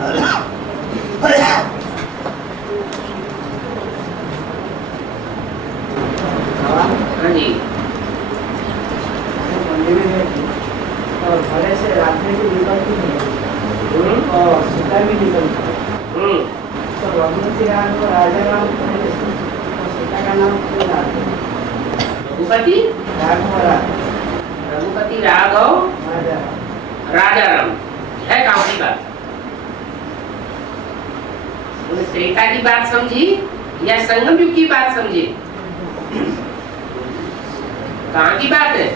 हाँ जी। और घरे से रात्रि की निकलती है और सीता भी निकलती है। तो रघुपति राम को राजा राम और सीता का नाम क्यों डालते हैं? रघुपति राघव रघुपति राघव राजा राजा राम है गाँव की बात। उन्हें त्रेता की बात समझी या संगम युग की बात समझी? कहाँ की बात है?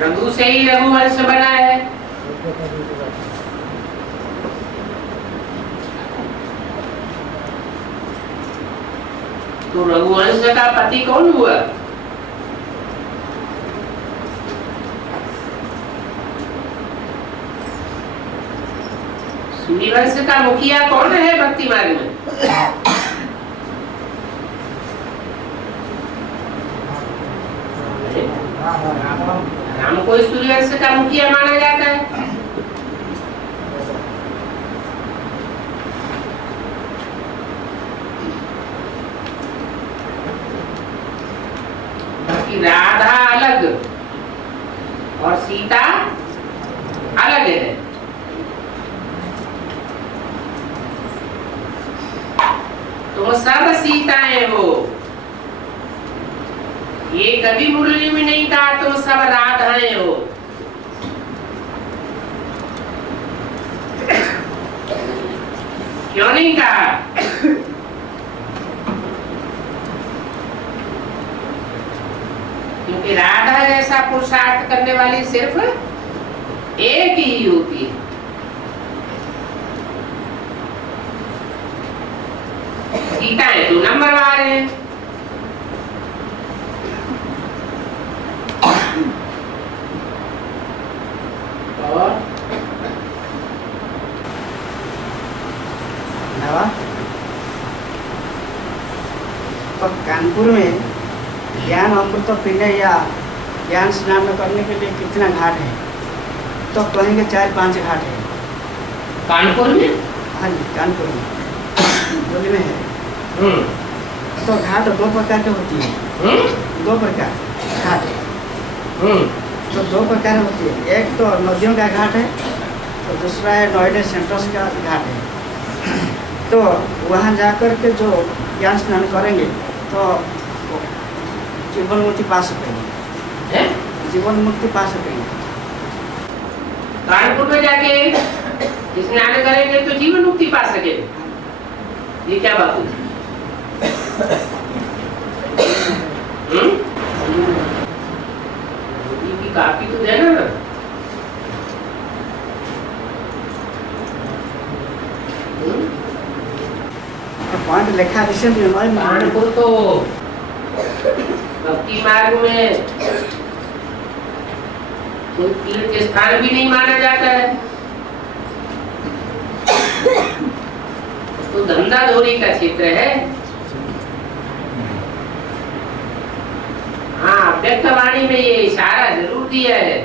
रघु से ही रघुवंश बना है। तो रघुवंश का पति कौन हुआ? सूर्यवंश का मुखिया कौन है भक्ति मार्ग में? राम को सूर्यवंश का मुखिया माना जाता है। बाकी राधा अलग और सीता अलग है। तुम सब सीताएं हो। ये कभी मुरली में नहीं कहा तुम सब राधाएं हो। क्यों नहीं कहा? क्योंकि राधा जैसा पुरुषार्थ करने वाली सिर्फ एक ही होती है। सीताएं दो नंबरवार हैं। और तो कानपुर में ज्ञान अमृत पीने या ज्ञान स्नान करने के लिए कितना घाट है? तो कहेंगे 4-5 घाट है। कानपुर में? हाँ जी, कानपुर में दिल्ली में है। तो घाट 2 प्रकार के होती है। 2 प्रकार घाट। तो 2 प्रकार होती है। एक तो नदियों का घाट है, तो दूसरा है नोएडा सेंट्रस का घाट है। तो वहाँ जाकर के जो ज्ञान स्नान करेंगे तो जीवन मुक्ति पा सकेंगे। जीवन मुक्ति पा सकेंगे। कानपुर में जाके स्नान करेंगे तो जीवन मुक्ति पा सकेंगे। ये क्या बात है? काफी तो देना ना। पॉइंट लिखा कानपुर तो भक्ति मार्ग में कोई तीर्थ स्थान भी नहीं माना जाता है। तो धंधाधोरी का क्षेत्र है। हाँ, व्यक्तवाणी में ये इशारा जरूर दिया है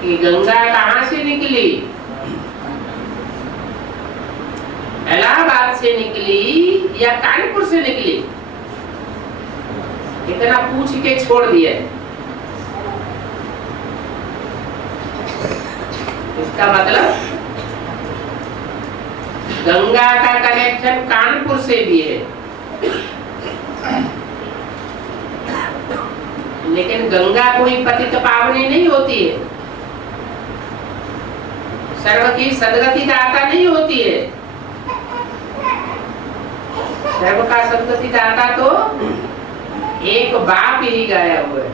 कि गंगा कहाँ से निकली? इलाहाबाद से निकली या कानपुर से निकली? इतना पूछ के छोड़ दिया। इसका मतलब गंगा का कनेक्शन कानपुर से भी है, लेकिन गंगा कोई पतित पावनी नहीं होती है। सर्व की सदगति दाता नहीं होती है। सर्व का सदगति दाता तो एक बाप ही गाया हुआ है।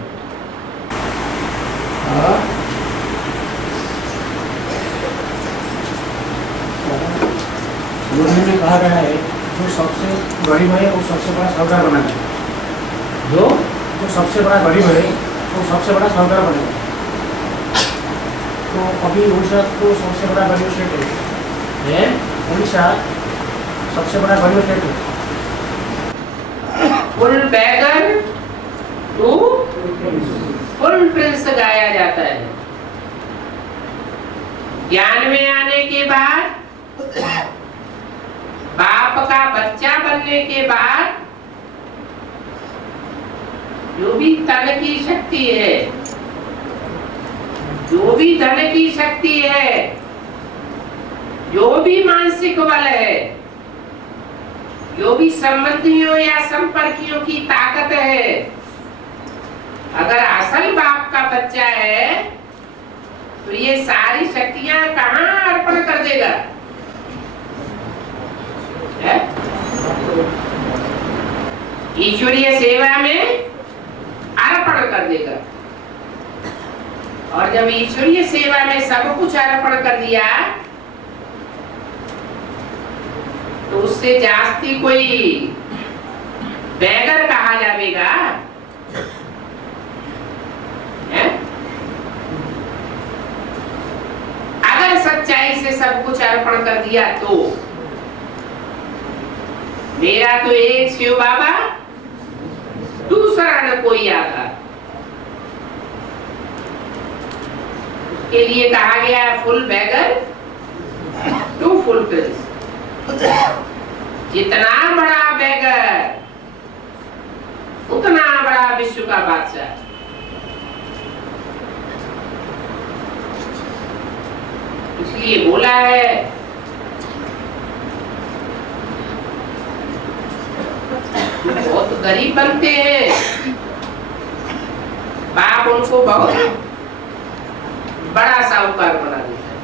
में कहा गया है जो सबसे गरीब है वो सबसे बड़ा साहूकार बनेगा। जो सबसे बड़ा गरीब है वो सबसे बड़ा साहूकार बनेगा। तो अभी उड़ीसा तो सबसे बड़ा गरीब स्टेट है। उड़ीसा सबसे बड़ा गरीब स्टेट है। Full beggar to full prince गाया जाता है। ज्ञान में आने के बाद, बाप का बच्चा बनने के बाद, जो भी तन की शक्ति है, जो भी धन की शक्ति है, जो भी मानसिक बल है, जो भी संबंधियों या संपर्कियों की ताकत है, अगर असल बाप का बच्चा है तो ये सारी शक्तियां कहां अर्पण कर देगा? ईश्वरीय सेवा में अर्पण कर देगा। और जब ईश्वरीय सेवा में सब कुछ अर्पण कर दिया तो उससे जास्ती कोई बैगर कहा जाएगा? अगर सच्चाई से सब कुछ अर्पण कर दिया तो मेरा तो एक शिव बाबा, दूसरा न कोई आधार। के लिए कहा गया है full beggar to full prince. जितना बड़ा बैगर उतना बड़ा विश्व का बादशाह। इसलिए बोला है बहुत गरीब बनते हैं, बाप उनको बहुत बड़ा साहूकार बना देता है।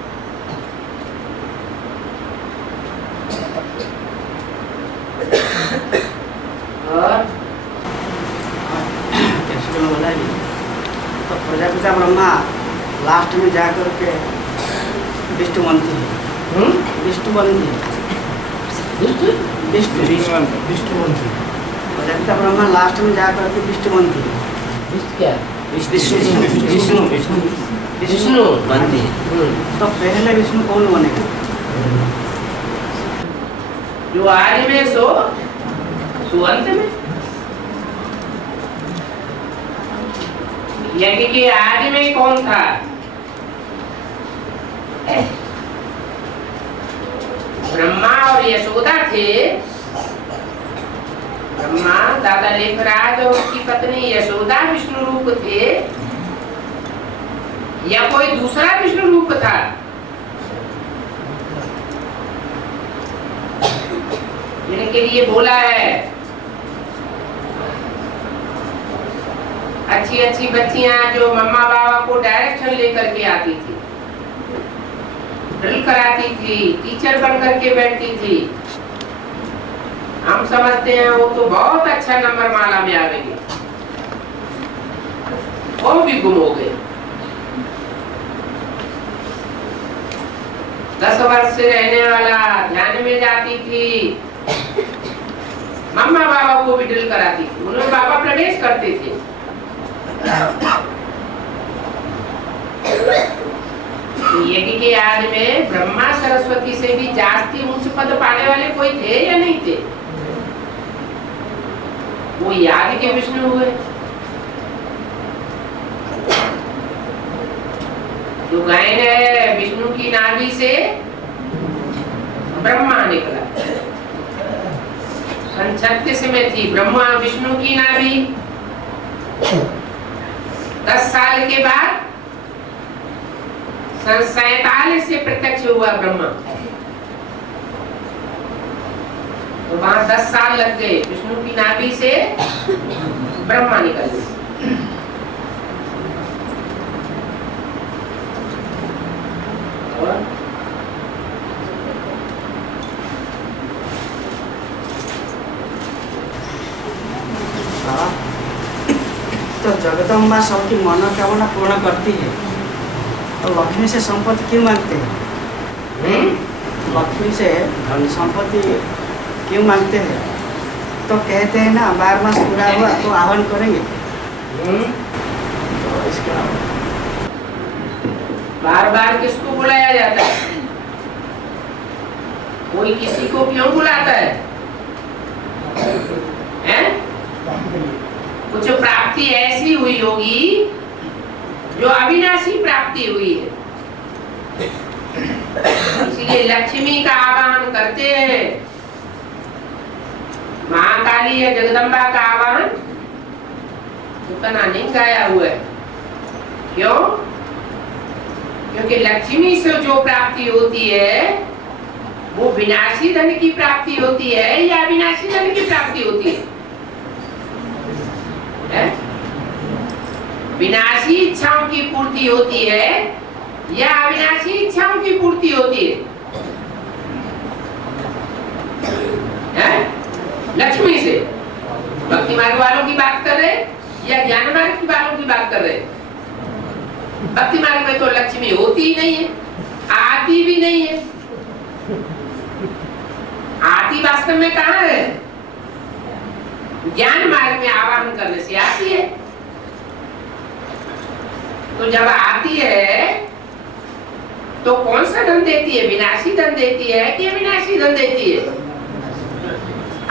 और बोला जी, तो प्रजापिता ब्रह्मा लास्ट में जाकर के विष्णु बनती है। विष्णु बनती है। विष्णु बनती है। प्रजापिता ब्रह्मा लास्ट में जाकर के विष्णु बनती है। क्या? विष्णु विष्णु बनती है। तो पहले विष्णु कौन बनेगा? जो आज में सो अंत में। यज्ञ के आज में कौन था? ब्रह्मा और यशोदा थे। ब्रह्मा दादा लेखराज और उसकी पत्नी यशोदा विष्णु रूप थे या कोई दूसरा विष्णु रूप था? इनके लिए बोला है अच्छी अच्छी बच्चियां जो मम्मा बाबा को डायरेक्शन लेकर के आती थी, ड्रिल कराती थी, टीचर बन करके बैठती थी। हम समझते हैं वो तो बहुत अच्छा नंबर माला में आवेगी, वो भी गुम हो गए। 10 वर्ष से रहने वाला ध्यान में जाती थी, मम्मा बाबा को भी ड्रिल कराती थी, उन्हें बाबा प्रवेश करते थे। यज्ञ के आज में ब्रह्मा सरस्वती से भी जास्ती उच्च पद पाने वाले कोई थे या नहीं थे? वो याद के विष्णु हुए। जो गायन है विष्णु की नाभि से ब्रह्मा निकला। सन 36 में थी ब्रह्मा विष्णु की नाभि। 10 साल के बाद सन 47 से प्रत्यक्ष हुआ ब्रह्मा। तो वहां 10 साल लग गए, विष्णु की नाभि से ब्रह्मा निकल गए। तो जगदम्बा सबकी मनोकामना पूर्ण करती है, तो लक्ष्मी से संपत्ति क्यों मांगते हैं? लक्ष्मी से धन संपत्ति क्यों मांगते हैं? तो कहते हैं ना 12 मास पूरा हुआ तो आह्वान करेंगे। तो इसका बार बार किसको बुलाया जाता है? कोई किसी को क्यों बुलाता है? हैं? कुछ प्राप्ति ऐसी हुई होगी जो अविनाशी प्राप्ति हुई है। इसलिए लक्ष्मी का आवाहन करते हैं। महाकाली या जगदम्बा का आवाहन उतना नहीं गाया हुआ है। क्यों? क्योंकि लक्ष्मी से जो प्राप्ति होती है वो विनाशी धन की प्राप्ति होती है या अविनाशी धन की प्राप्ति होती है? विनाशी इच्छाओं की पूर्ति होती है या अविनाशी इच्छाओं की पूर्ति होती है? लक्ष्मी से। भक्ति मार्ग वालों की बात कर रहे या ज्ञान मार्ग वालों की बात कर रहे? भक्ति मार्ग में तो लक्ष्मी होती ही नहीं है, आती भी नहीं है। आती वास्तव में कहाँ है? ज्ञान मार्ग में आवाहन करने से आती है। तो जब आती है तो कौन सा धन देती है? विनाशी धन देती है कि अविनाशी धन देती है?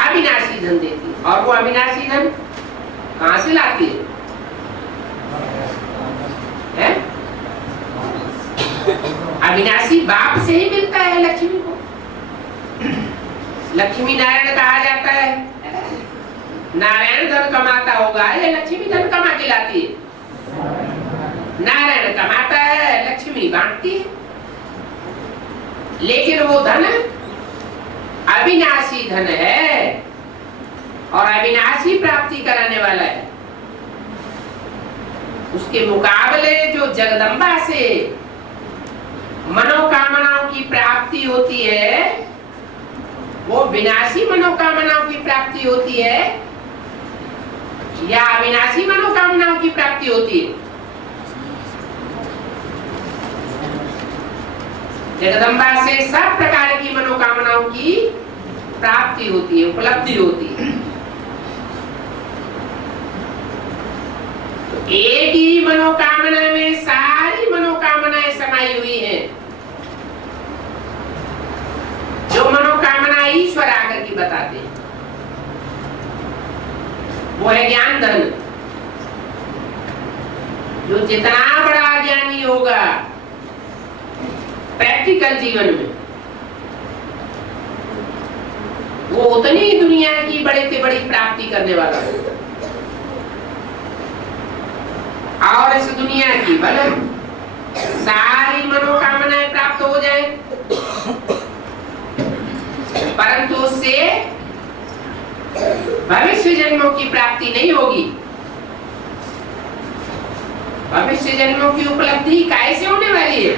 अविनाशी धन देती है। और वो अविनाशी धन कहां से लाती है? अविनाशी बाप से ही मिलता है लक्ष्मी को। लक्ष्मी नारायण कहा जाता है। नारायण धन कमाता होगा या लक्ष्मी धन कमा के लाती है? नारायण कमाता है, लक्ष्मी बांटती है। लेकिन वो धन अविनाशी धन है और अविनाशी प्राप्ति कराने वाला है। उसके मुकाबले जो जगदम्बा से मनोकामनाओं की प्राप्ति होती है वो विनाशी मनोकामनाओं की प्राप्ति होती है या अविनाशी मनोकामनाओं की प्राप्ति होती है? जगदम्बा से सब प्रकार की मनोकामनाओं की प्राप्ति होती है, उपलब्धि होती है। तो एक ही मनोकामना में सारी मनोकामनाएं समाई हुई हैं। जो मनोकामना ईश्वर आकर के बताते हैं वो है ज्ञान धन। जो जितना बड़ा ज्ञानी होगा प्रैक्टिकल जीवन में वो उतनी दुनिया की बड़े से बड़ी प्राप्ति करने वाला होगा। और इस दुनिया की भले सारी मनोकामनाएं प्राप्त हो जाए परंतु उससे भविष्य जन्मों की प्राप्ति नहीं होगी। भविष्य जन्मों की उपलब्धि कैसे होने वाली है?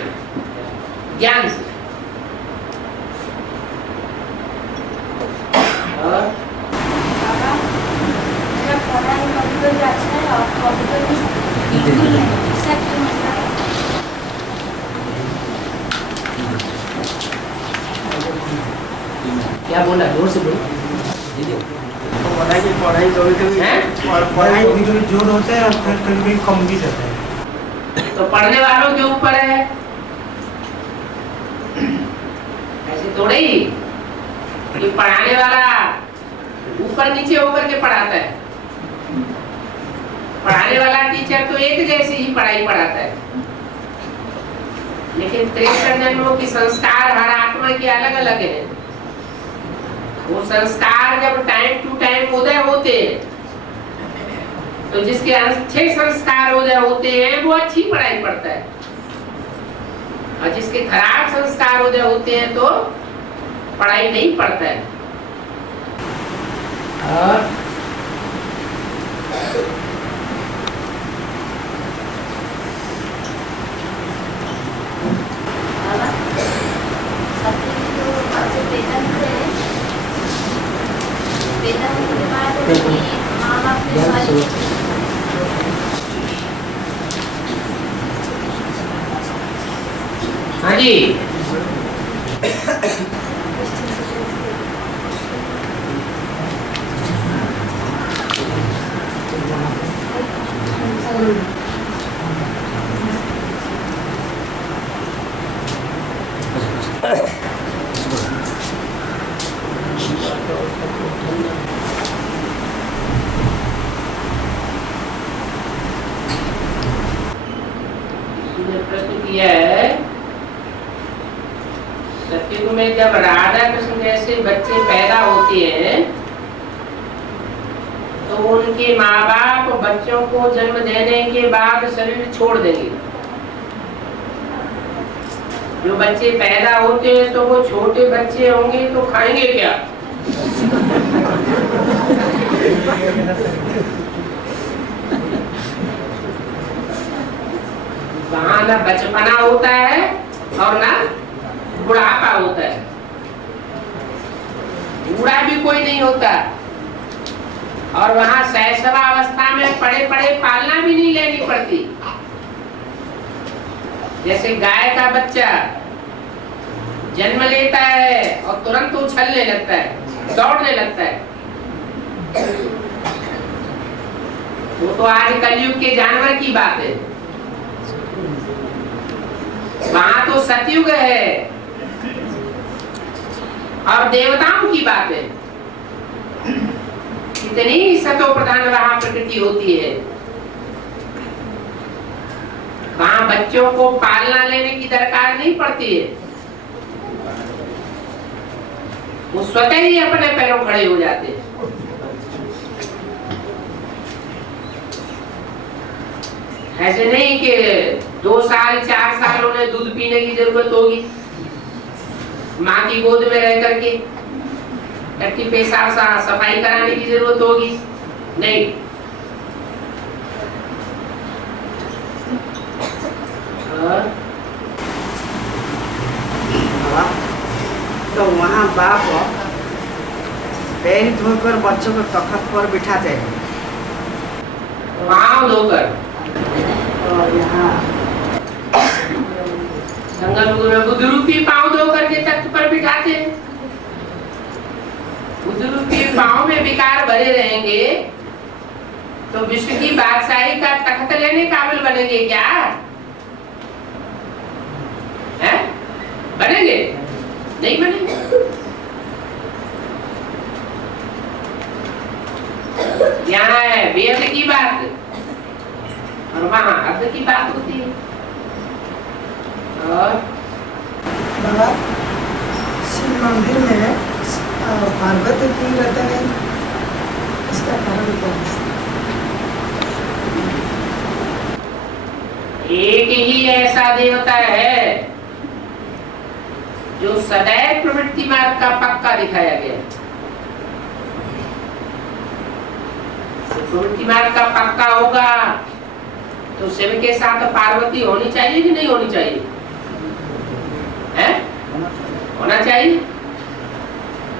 ज्ञान से। क्या बोला? जोर से बोलो। पढ़ाई कभी जोर होता है और कभी कम भी जाता है। तो पढ़ने वालों के ऊपर है। ऐसे थोड़े ही कि पढ़ाने वाला ऊपर नीचे होकर के पढ़ाता है। पढ़ाने वाला टीचर तो एक जैसी ही पढ़ाई पढ़ाता है, लेकिन 63 जन्मों की संस्कार हर आत्मा के अलग अलग है। वो संस्कार जब टाइम टू टाइम उदय होते हैं तो जिसके अच्छे संस्कार उदय होते हैं वो अच्छी पढ़ाई पढ़ता है और जिसके खराब संस्कार उदय होते हैं तो पढ़ाई नहीं पढ़ता है। और हाँ जी, होती है, सतयुग में जब राधा कृष्ण जैसे बच्चे पैदा होते हैं तो उनके माँ बाप बच्चों को जन्म देने के बाद शरीर छोड़ देंगे। जो बच्चे पैदा होते हैं तो वो छोटे बच्चे होंगे तो खाएंगे क्या? वहां ना बचपना होता है और ना बुढ़ापा होता है। बूढ़ा भी कोई नहीं होता और वहां शैशवावस्था में पड़े पड़े पालना भी नहीं लेनी पड़ती। जैसे गाय का बच्चा जन्म लेता है और तुरंत उछलने लगता है, दौड़ने लगता है। वो तो आज कलयुग के जानवर की बात है। वहां तो सतयुग है और देवताओं की बात है। इतनी सतो प्रधान वहां प्रकृति होती है। वहां बच्चों को पालना लेने की दरकार नहीं पड़ती है, वो स्वतः ही अपने पैरों खड़े हो जाते हैं। ऐसे नहीं कि 2 साल 4 साल उन्हें दूध पीने की जरूरत होगी, माँ की गोद में रह करके टट्टी पेशाब सफाई कराने की जरूरत होगी, नहीं। तो वहाँ बाप पैर धोकर बच्चों को तख्त पर बिठाते हैं, पाँव धोकर। और यहाँ बुद्धरूपी पाँव धोकर के तख्त पर बिठाते हैं। बुद्धरूपी पाँव में विकार भरे रहेंगे तो विश्व की बादशाही का तख्त लेने काबिल बनेंगे क्या? है? बनेंगे? नहीं बनेंगे। यहाँ है वेद की बात और वहाँ अर्थ की बात होती है। और बाबा शिव मंदिर में पार्वती क्यों रहते हैं, इसका कारण क्या है? एक ही ऐसा देवता है जो सदैव प्रवृत्ति मार्ग का पक्का दिखाया गया। तो प्रवृत्ति मार्ग का पक्का होगा तो शिव के साथ पार्वती होनी चाहिए कि नहीं होनी चाहिए? है? होना चाहिए।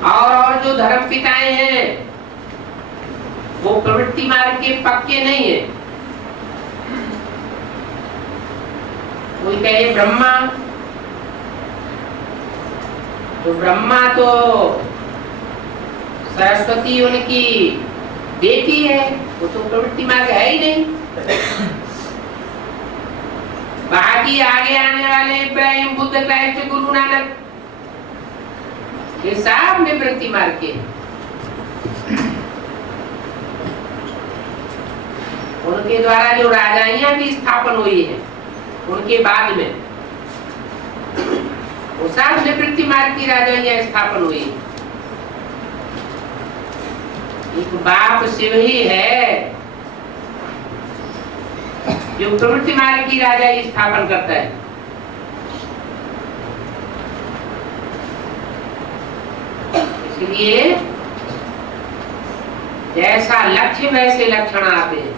और जो धर्म पिताएं हैं वो प्रवृत्ति मार्ग के पक्के नहीं है। कोई कहे ब्रह्मा, तो ब्रह्मा तो सरस्वती उनकी बेटी है, वो तो प्रवृत्ति मार्ग है ही नहीं। बाकी आगे आने वाले इब्राहिम, बुद्ध, क्राइस्ट, गुरु नानक, ये सब निवृत्ति मार्ग के। उनके द्वारा जो राजाइयां भी स्थापन हुई है उनके बाद में, वो सब निवृत्ति मार्ग की राजाइयां स्थापन हुई। एक बाप शिव ही है जो प्रवृत्ति मार्ग की राजाई स्थापन करता है। इसलिए जैसा लक्ष्य वैसे लक्षण आते हैं।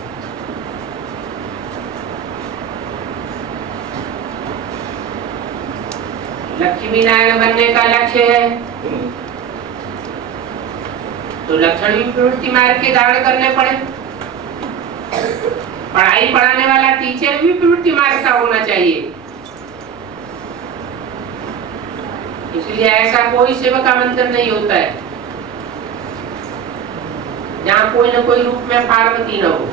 लक्ष्मी नारायण बनने का लक्ष्य है तो लक्षण भी प्रवृत्ति मार्ग के धारण करने पड़े। पढ़ाई पढ़ाने वाला टीचर भी प्रवृत्ति मार्ग का होना चाहिए। इसलिए ऐसा कोई शिव का मंदिर नहीं होता है जहाँ कोई न कोई रूप में पार्वती न हो।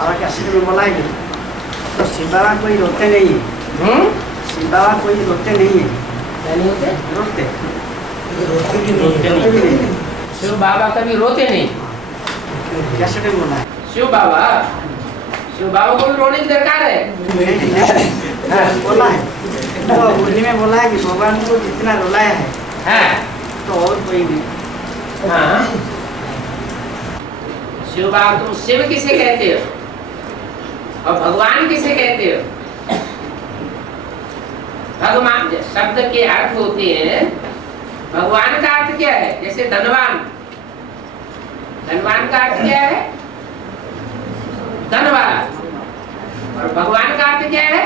और क्या शिव में बोलाएंगे तो शिव बाबा कोई रोते नहीं है। शिव बाबा कोई रोते नहीं है। क्या नहीं होते? रोते रोते भी नहीं। शिव बाबा कभी रोते नहीं। कैसे बोला है? शिव बाबा को भी रोने की दरकार है। बोला है तो होली में बोला है कि भगवान को जितना रुलाया है हाँ तो और कोई नहीं। हाँ शिव बाबा, तुम शिव किसे कहते हो और भगवान किसे कहते हो? भगवान शब्द के अर्थ होते हैं। भगवान का अर्थ क्या है? जैसे धनवान, धनवान का अर्थ क्या है? धन वाला। और भगवान का अर्थ क्या है?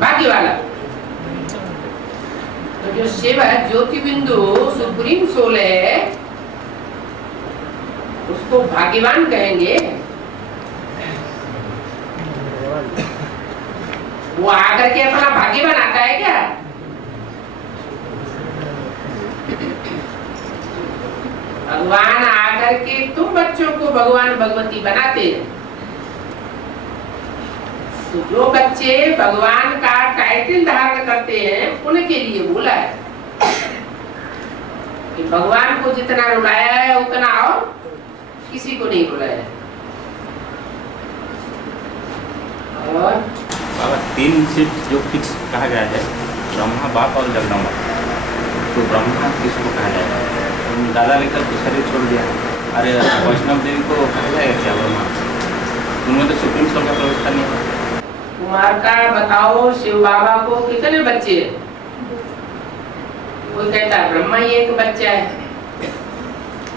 भाग्य वाला। तो जो शिव है, ज्योति बिंदु, सुप्रीम सोल है, उसको भाग्यवान कहेंगे। वो आकर के अपना भाग्य बनाता है क्या? भगवान आकर के तुम बच्चों को भगवान भगवती बनाते हैं। तो जो बच्चे भगवान का टाइटल धारण करते हैं उनके लिए बोला है कि भगवान को जितना रुलाया है उतना और किसी को नहीं रुलाया है। और बाबा 3 शिव जो फिक्स कहा गया है, ब्रह्मा, बाप और जगदम्बा। तो ब्रह्मा किसको कहा जाएगा? दादा ने कल तो शरीर छोड़ दिया। अरे वैष्णव देवी को कहा जाएगा क्या ब्रह्मा? उनमें तो सुप्रीम सोल का प्रवेश नहीं है। कुमार का बताओ, शिव बाबा को कितने बच्चे हैं? कोई कहता है ब्रह्मा ही एक बच्चा है,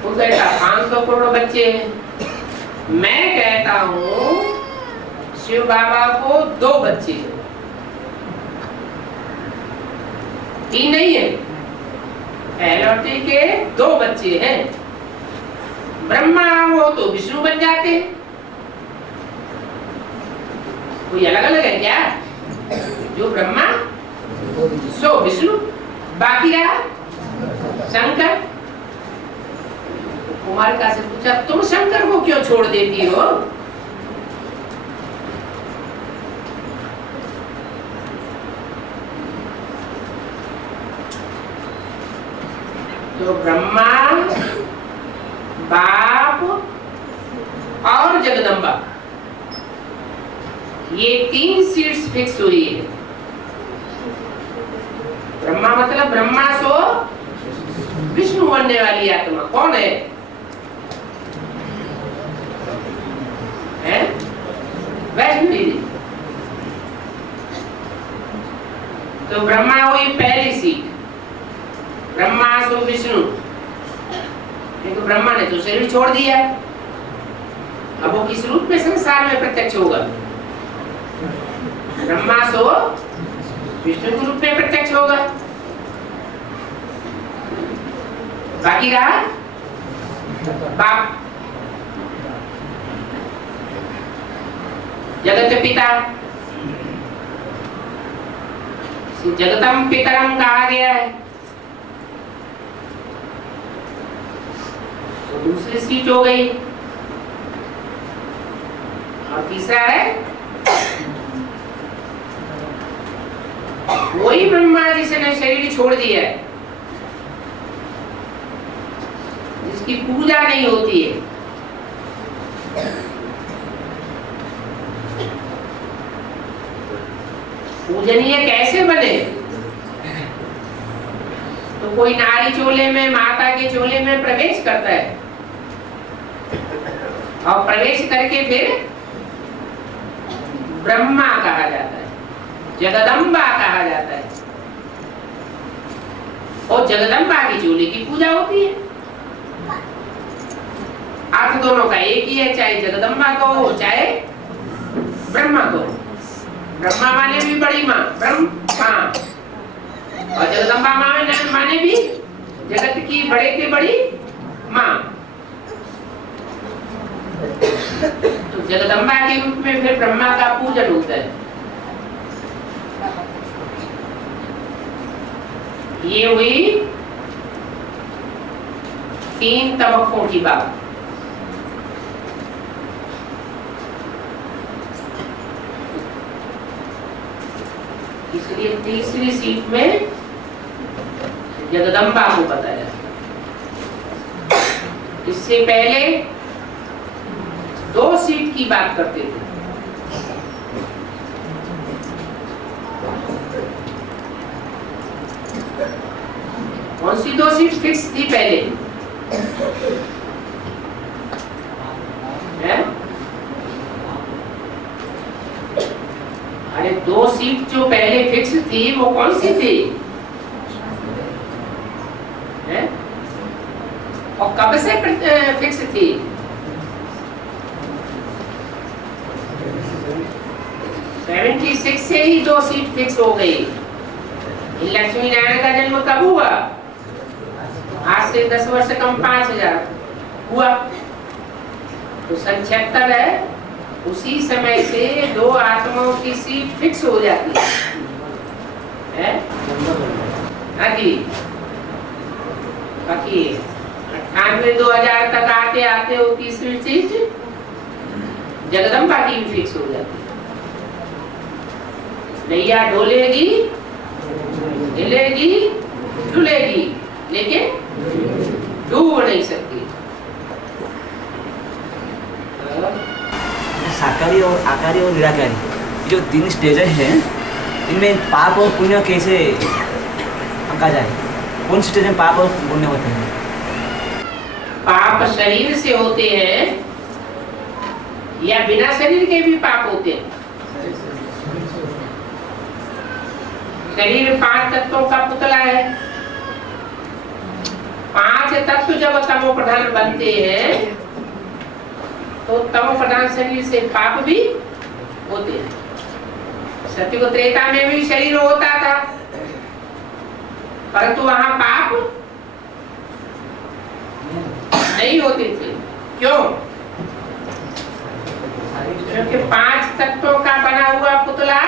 कोई कहता 500 करोड़ बच्चे हैं। मैं कहता हूँ शिव बाबा को 2 बच्चे हैं, 3 नहीं है। एलौटी के 2 बच्चे हैं। ब्रह्मा हो तो विष्णु बन जाते हैं। कोई अलग अलग है क्या? जो ब्रह्मा सो विष्णु, बाकी रहा शंकर। कुमारिका से पूछा, तुम शंकर को क्यों छोड़ देती हो? तो ब्रह्मा, बाप और जगदम्बा, ये 3 सीट्स फिक्स हुई है। ब्रह्मा मतलब ब्रह्मा सो विष्णु बनने वाली आत्मा कौन है? वैष्णवी देवी। तो ब्रह्मा हुई पहली सीट, ब्रह्मा सो विष्णु। किंतु ब्रह्मा ने तो शरीर छोड़ दिया, अब वो किस रूप में संसार में प्रत्यक्ष होगा? ब्रह्मा सो विष्णु के रूप में प्रत्यक्ष होगा। बाकी रहा बाप, जगत पिता। जगतम पितरम कहा गया है। तो दूसरी सीट हो गई। और तीसरा है वही ब्रह्मा जिसने शरीर छोड़ दिया है, जिसकी पूजा नहीं होती है। पूजनीय कैसे बने? तो कोई नारी चोले में, माता के चोले में प्रवेश करता है और प्रवेश करके फिर ब्रह्मा कहा जाता है, जगदम्बा कहा जाता है। और जगदम्बा की चोले की पूजा होती है। अर्थ दोनों का एक ही है, चाहे जगदम्बा को हो चाहे ब्रह्मा को। ब्रह्मा माने भी बड़ी माँ ब्रह्मा, और जगदम्बा माने भी जगत की बड़े से बड़ी माँ। तो जगदम्बा के रूप में फिर ब्रह्मा का पूजन होता है। ये हुई 3 तबकों की बात। इसलिए तीसरी सीट में जगदम्बा को बताया। इससे पहले 2 सीट की बात करते थे। कौन सी 2 सीट फिक्स थी पहले? है? अरे 2 सीट जो पहले फिक्स थी वो कौन सी थी? है? और कब से फिक्स थी? '76 से ही 2 सीट फिक्स हो गई। लक्ष्मी नारायण का जन्म कब हुआ? आज से 10 वर्ष कम 5000 हुआ, तो सन 76 है। उसी समय से 2 आत्माओं की सीट फिक्स हो जाती है। हाँ जी, बाकी 98-2000 तक आते आते वो 30वीं सीट जगदम्बा की भी फिक्स हो जाती है। नैया डोलेगी, हिलेगी, डुलेगी, लेकिन डूब नहीं सकती। साकारी और आकारी और निराकारी, ये जो 3 स्टेजेस हैं, इनमें पाप और पुण्य कैसे आंका जाए? कौन स्टेज में पाप और पुण्य होते हैं? पाप शरीर से होते हैं या बिना शरीर के भी पाप होते हैं? शरीर 5 तत्वों का पुतला है। 5 तत्व जब तमो प्रधान बनते हैं तो तमो प्रधान शरीर से पाप भी होते हैं। सत्युग त्रेता में भी शरीर होता था, परंतु वहां पाप नहीं होते थे। क्यों? क्योंकि 5 तत्वों का बना हुआ पुतला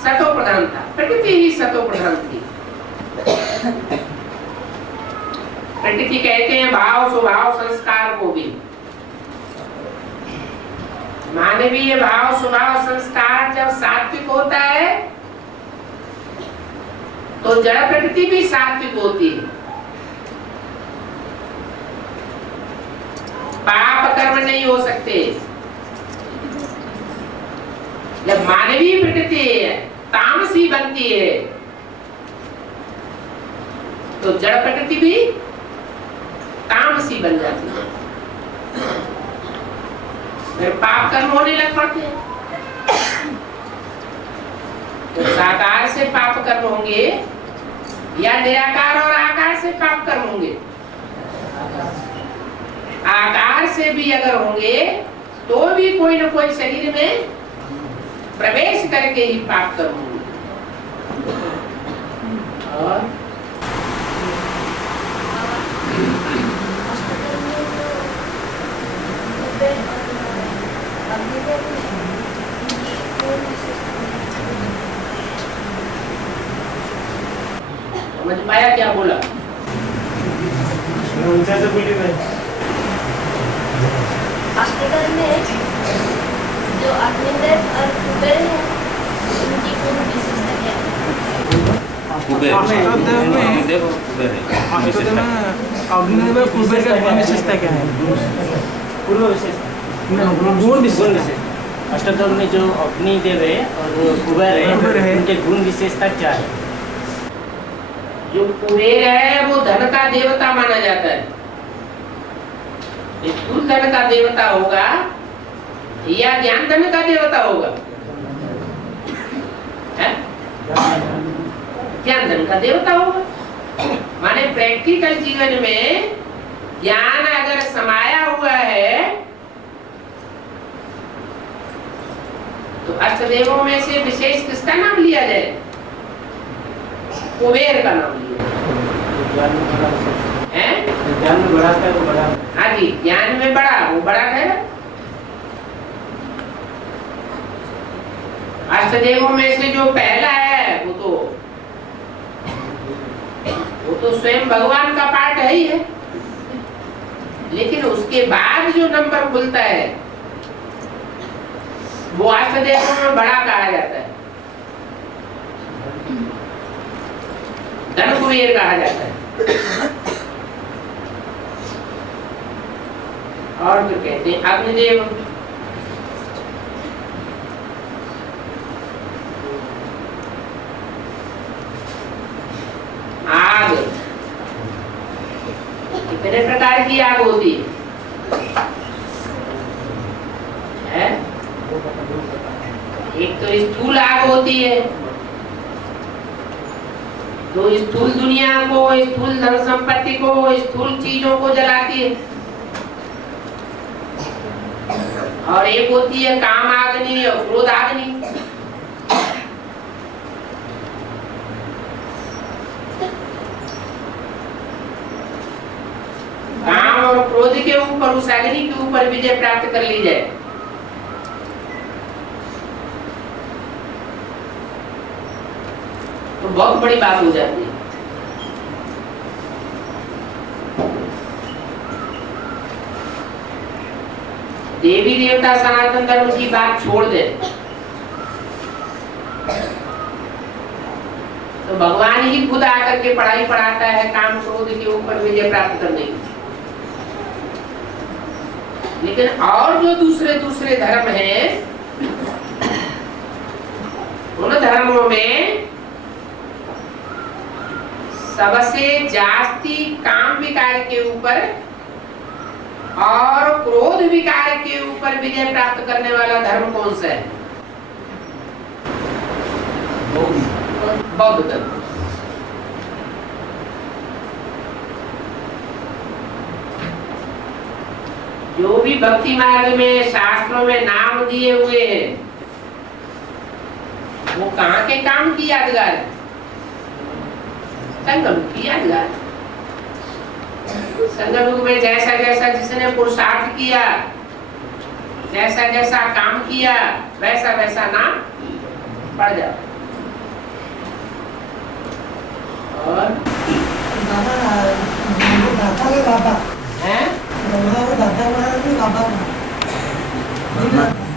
सतो प्रधान था, प्रकृति ही सतो प्रधान थी। प्रकृति कहते हैं भाव स्वभाव संस्कार को भी। मानवीय भाव स्वभाव संस्कार जब सात्विक होता है तो जड़ प्रकृति भी सात्विक होती है। पाप कर्म नहीं हो सकते। जब मानवीय प्रकृति तामसी बनती है तो जड़ प्रकृति भी तामसी बन जाती है, फिर पाप कर्म होने लग पड़ते हैं। तो साकार से पाप कर्म होंगे या निराकार और आकार से पाप कर्म होंगे? आकार से भी अगर होंगे तो भी कोई न कोई शरीर में प्रवेश करके ही पाप कर्म होंगे। और समझ पाया क्या बोला? हॉस्पिटल में जो अग्निदेव और कुबेर हैं, उनकी पूर्ण विशेषता क्या है? कुबेर अग्निदेव और कुबेर है। अग्निदेव और कुबेर का गुण विशेषता क्या है? पूर्व विशेषता, गुण विशेषता। अष्टदल में जो अग्निदेव है और कुबेर है, उनके गुण विशेषता क्या है? जो कुबेर है वो धन का देवता माना जाता है। स्थूल धन का देवता होगा या ज्ञान धन का देवता होगा? ज्ञान धन का देवता होगा। माने प्रैक्टिकल जीवन में ज्ञान अगर समाया हुआ है तो अष्टदेवों में से विशेष किसका नाम लिया जाए? कुबेर का नाम लिया है। ज्ञान में बड़ा है वो बड़ा। हाँ जी, ज्ञान में बड़ा, वो बड़ा है। अष्टदेवों में से जो पहला है वो तो स्वयं भगवान का पार्ट है ही है, लेकिन उसके बाद जो नंबर खुलता है वो अष्टदेवों में बड़ा कहा जाता है, धन कुबेर कहा जाता है। और तो कहते हैं अग्निदेव। आग, कितने प्रकार की आग होती है? एक तो स्थूल आग होती है, तो स्थूल दुनिया को, स्थूल धन संपत्ति को, स्थूल चीजों को जलाती है। और एक होती है काम आग्नि और क्रोध आग्नि। काम और क्रोध के ऊपर, उस अग्नि के ऊपर विजय प्राप्त कर ली जाए तो बहुत बड़ी बात हो जाती है। देवी देवता सनातन धर्म की बात छोड़ दे तो भगवान ही खुद आकर के पढ़ाई पढ़ाता है काम क्रोध के ऊपर विजय प्राप्त करने की। लेकिन और जो दूसरे दूसरे धर्म हैं, उन धर्मों में सबसे जास्ती काम विकार के ऊपर और क्रोध विकार के ऊपर विजय प्राप्त करने वाला धर्म कौन सा है? बौद्ध धर्म। जो भी भक्ति मार्ग में शास्त्रों में नाम दिए हुए हैं वो कहाँ के काम की यादगार है? संगम की यादगार। संगम में जैसा जैसा जिसने पुरुषार्थ किया, जैसा जैसा काम किया, वैसा वैसा नाम पड़ जाता। और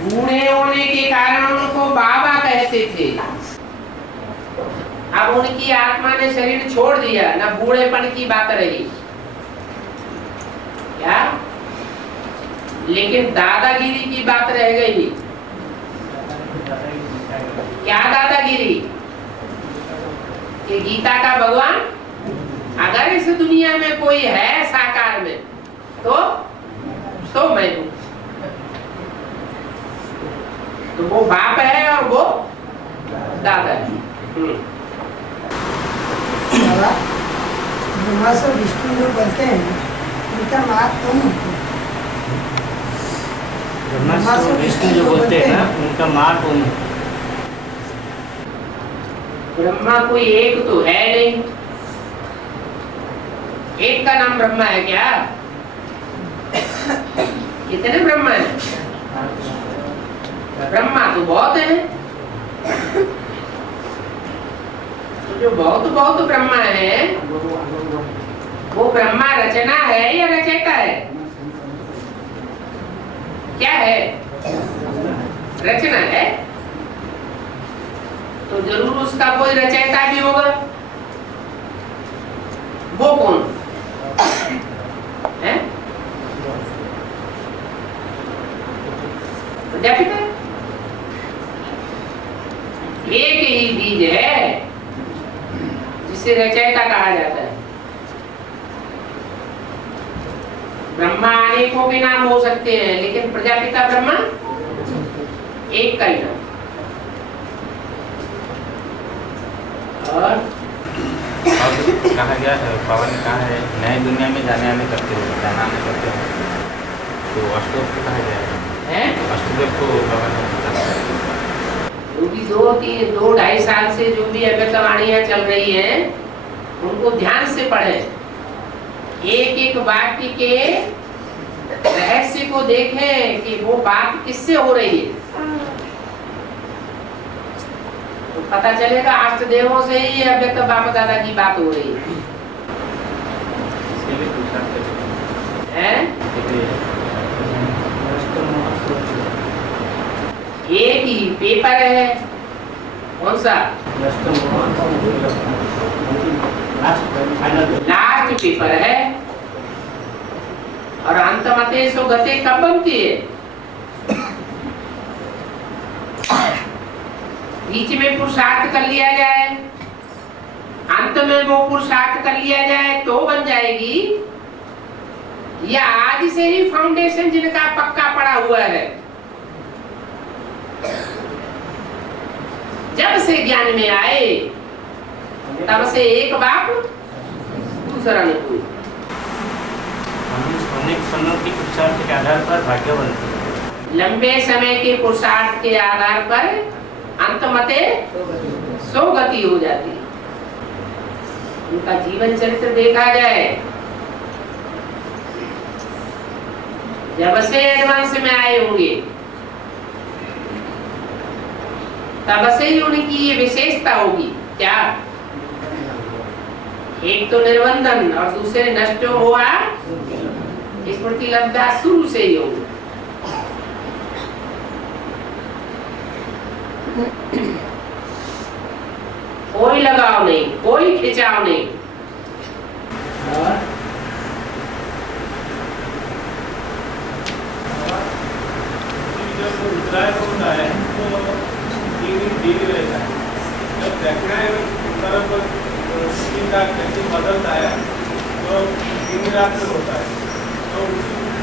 बूढ़े होने के कारण उनको बाबा कहते थे। अब उनकी आत्मा ने शरीर छोड़ दिया, ना बूढ़ेपन की बात रही क्या, लेकिन दादागिरी की बात रह गई। क्या दादागिरी? कि गीता का भगवान अगर इस दुनिया में कोई है साकार में तो मैं हूं। तो वो बाप है और वो दादा है। ब्रह्मा से विष्णु जो बोलते हैं उनका मार्ग कौन होता है? ब्रह्मा से विष्णु जो बोलते हैं ना, उनका मार्ग कौन है? ब्रह्मा कोई एक तो है नहीं। एक का नाम ब्रह्मा है क्या? कितने ब्रह्मा है? ब्रह्मा तो बहुत है। तो जो बहुत बहुत ब्रह्मा है वो ब्रह्मा रचना है या रचयिता है? क्या है? रचना है। तो जरूर उसका कोई रचयिता भी होगा। वो कौन है? प्रजापिता। एक ही बीज है जिसे रचयिता कहा जाता है। ब्रह्मा अनेकों के नाम हो सकते हैं, लेकिन प्रजापिता ब्रह्मा एक का ही नाम। और कहा गया है, बाबा ने कहा है नई दुनिया में जाने आने करते हो, जाना आने करते हो, तो अष्टदेव को कहा गया है। अष्टदेव को बाबा ने बताया। जो भी 2-2.5 साल से जो भी अव्यक्तवाणियां चल रही हैं उनको ध्यान से पढ़ें, एक एक वाक्य के रहस्य को देखें कि वो बात किससे हो रही है। तो पता चलेगा अष्टदेवों से ही अव्यक्त बाप दादा की बात हो रही है। इसके लिए पूछा हैं? एक ही पेपर है, कौन सा? लास्ट पेपर है और अंत अंतमते सो गते कब बनती है? बीच में पुरुषार्थ कर लिया जाए, अंत में वो पुरुषार्थ कर लिया जाए तो बन जाएगी, या आज से ही फाउंडेशन जिनका पक्का पड़ा हुआ है, जब से ज्ञान में आए तब से एक बाप दूसरा नहीं कोई। अनेक समय की पुरुषार्थ के आधार पर भाग्य बनते हैं। लंबे समय के पुरुषार्थ के आधार पर अंतमते सो गति हो जाती है। उनका जीवन चरित्र देखा जाए, जब से एडवांस में आए होंगे तब से ही उनकी ये विशेषता होगी। क्या? एक तो निर्बंधन और दूसरे नष्ट हुआ, स्मृति लब्धा शुरू से ही होगी। कोई लगाव नहीं, कोई खिंचाव नहीं। और जब उत्तरायण होता है तो दिन रहता है, जब दक्षिणायन तरफ दिन का गति बदलता है तो दिन रात होता है। तो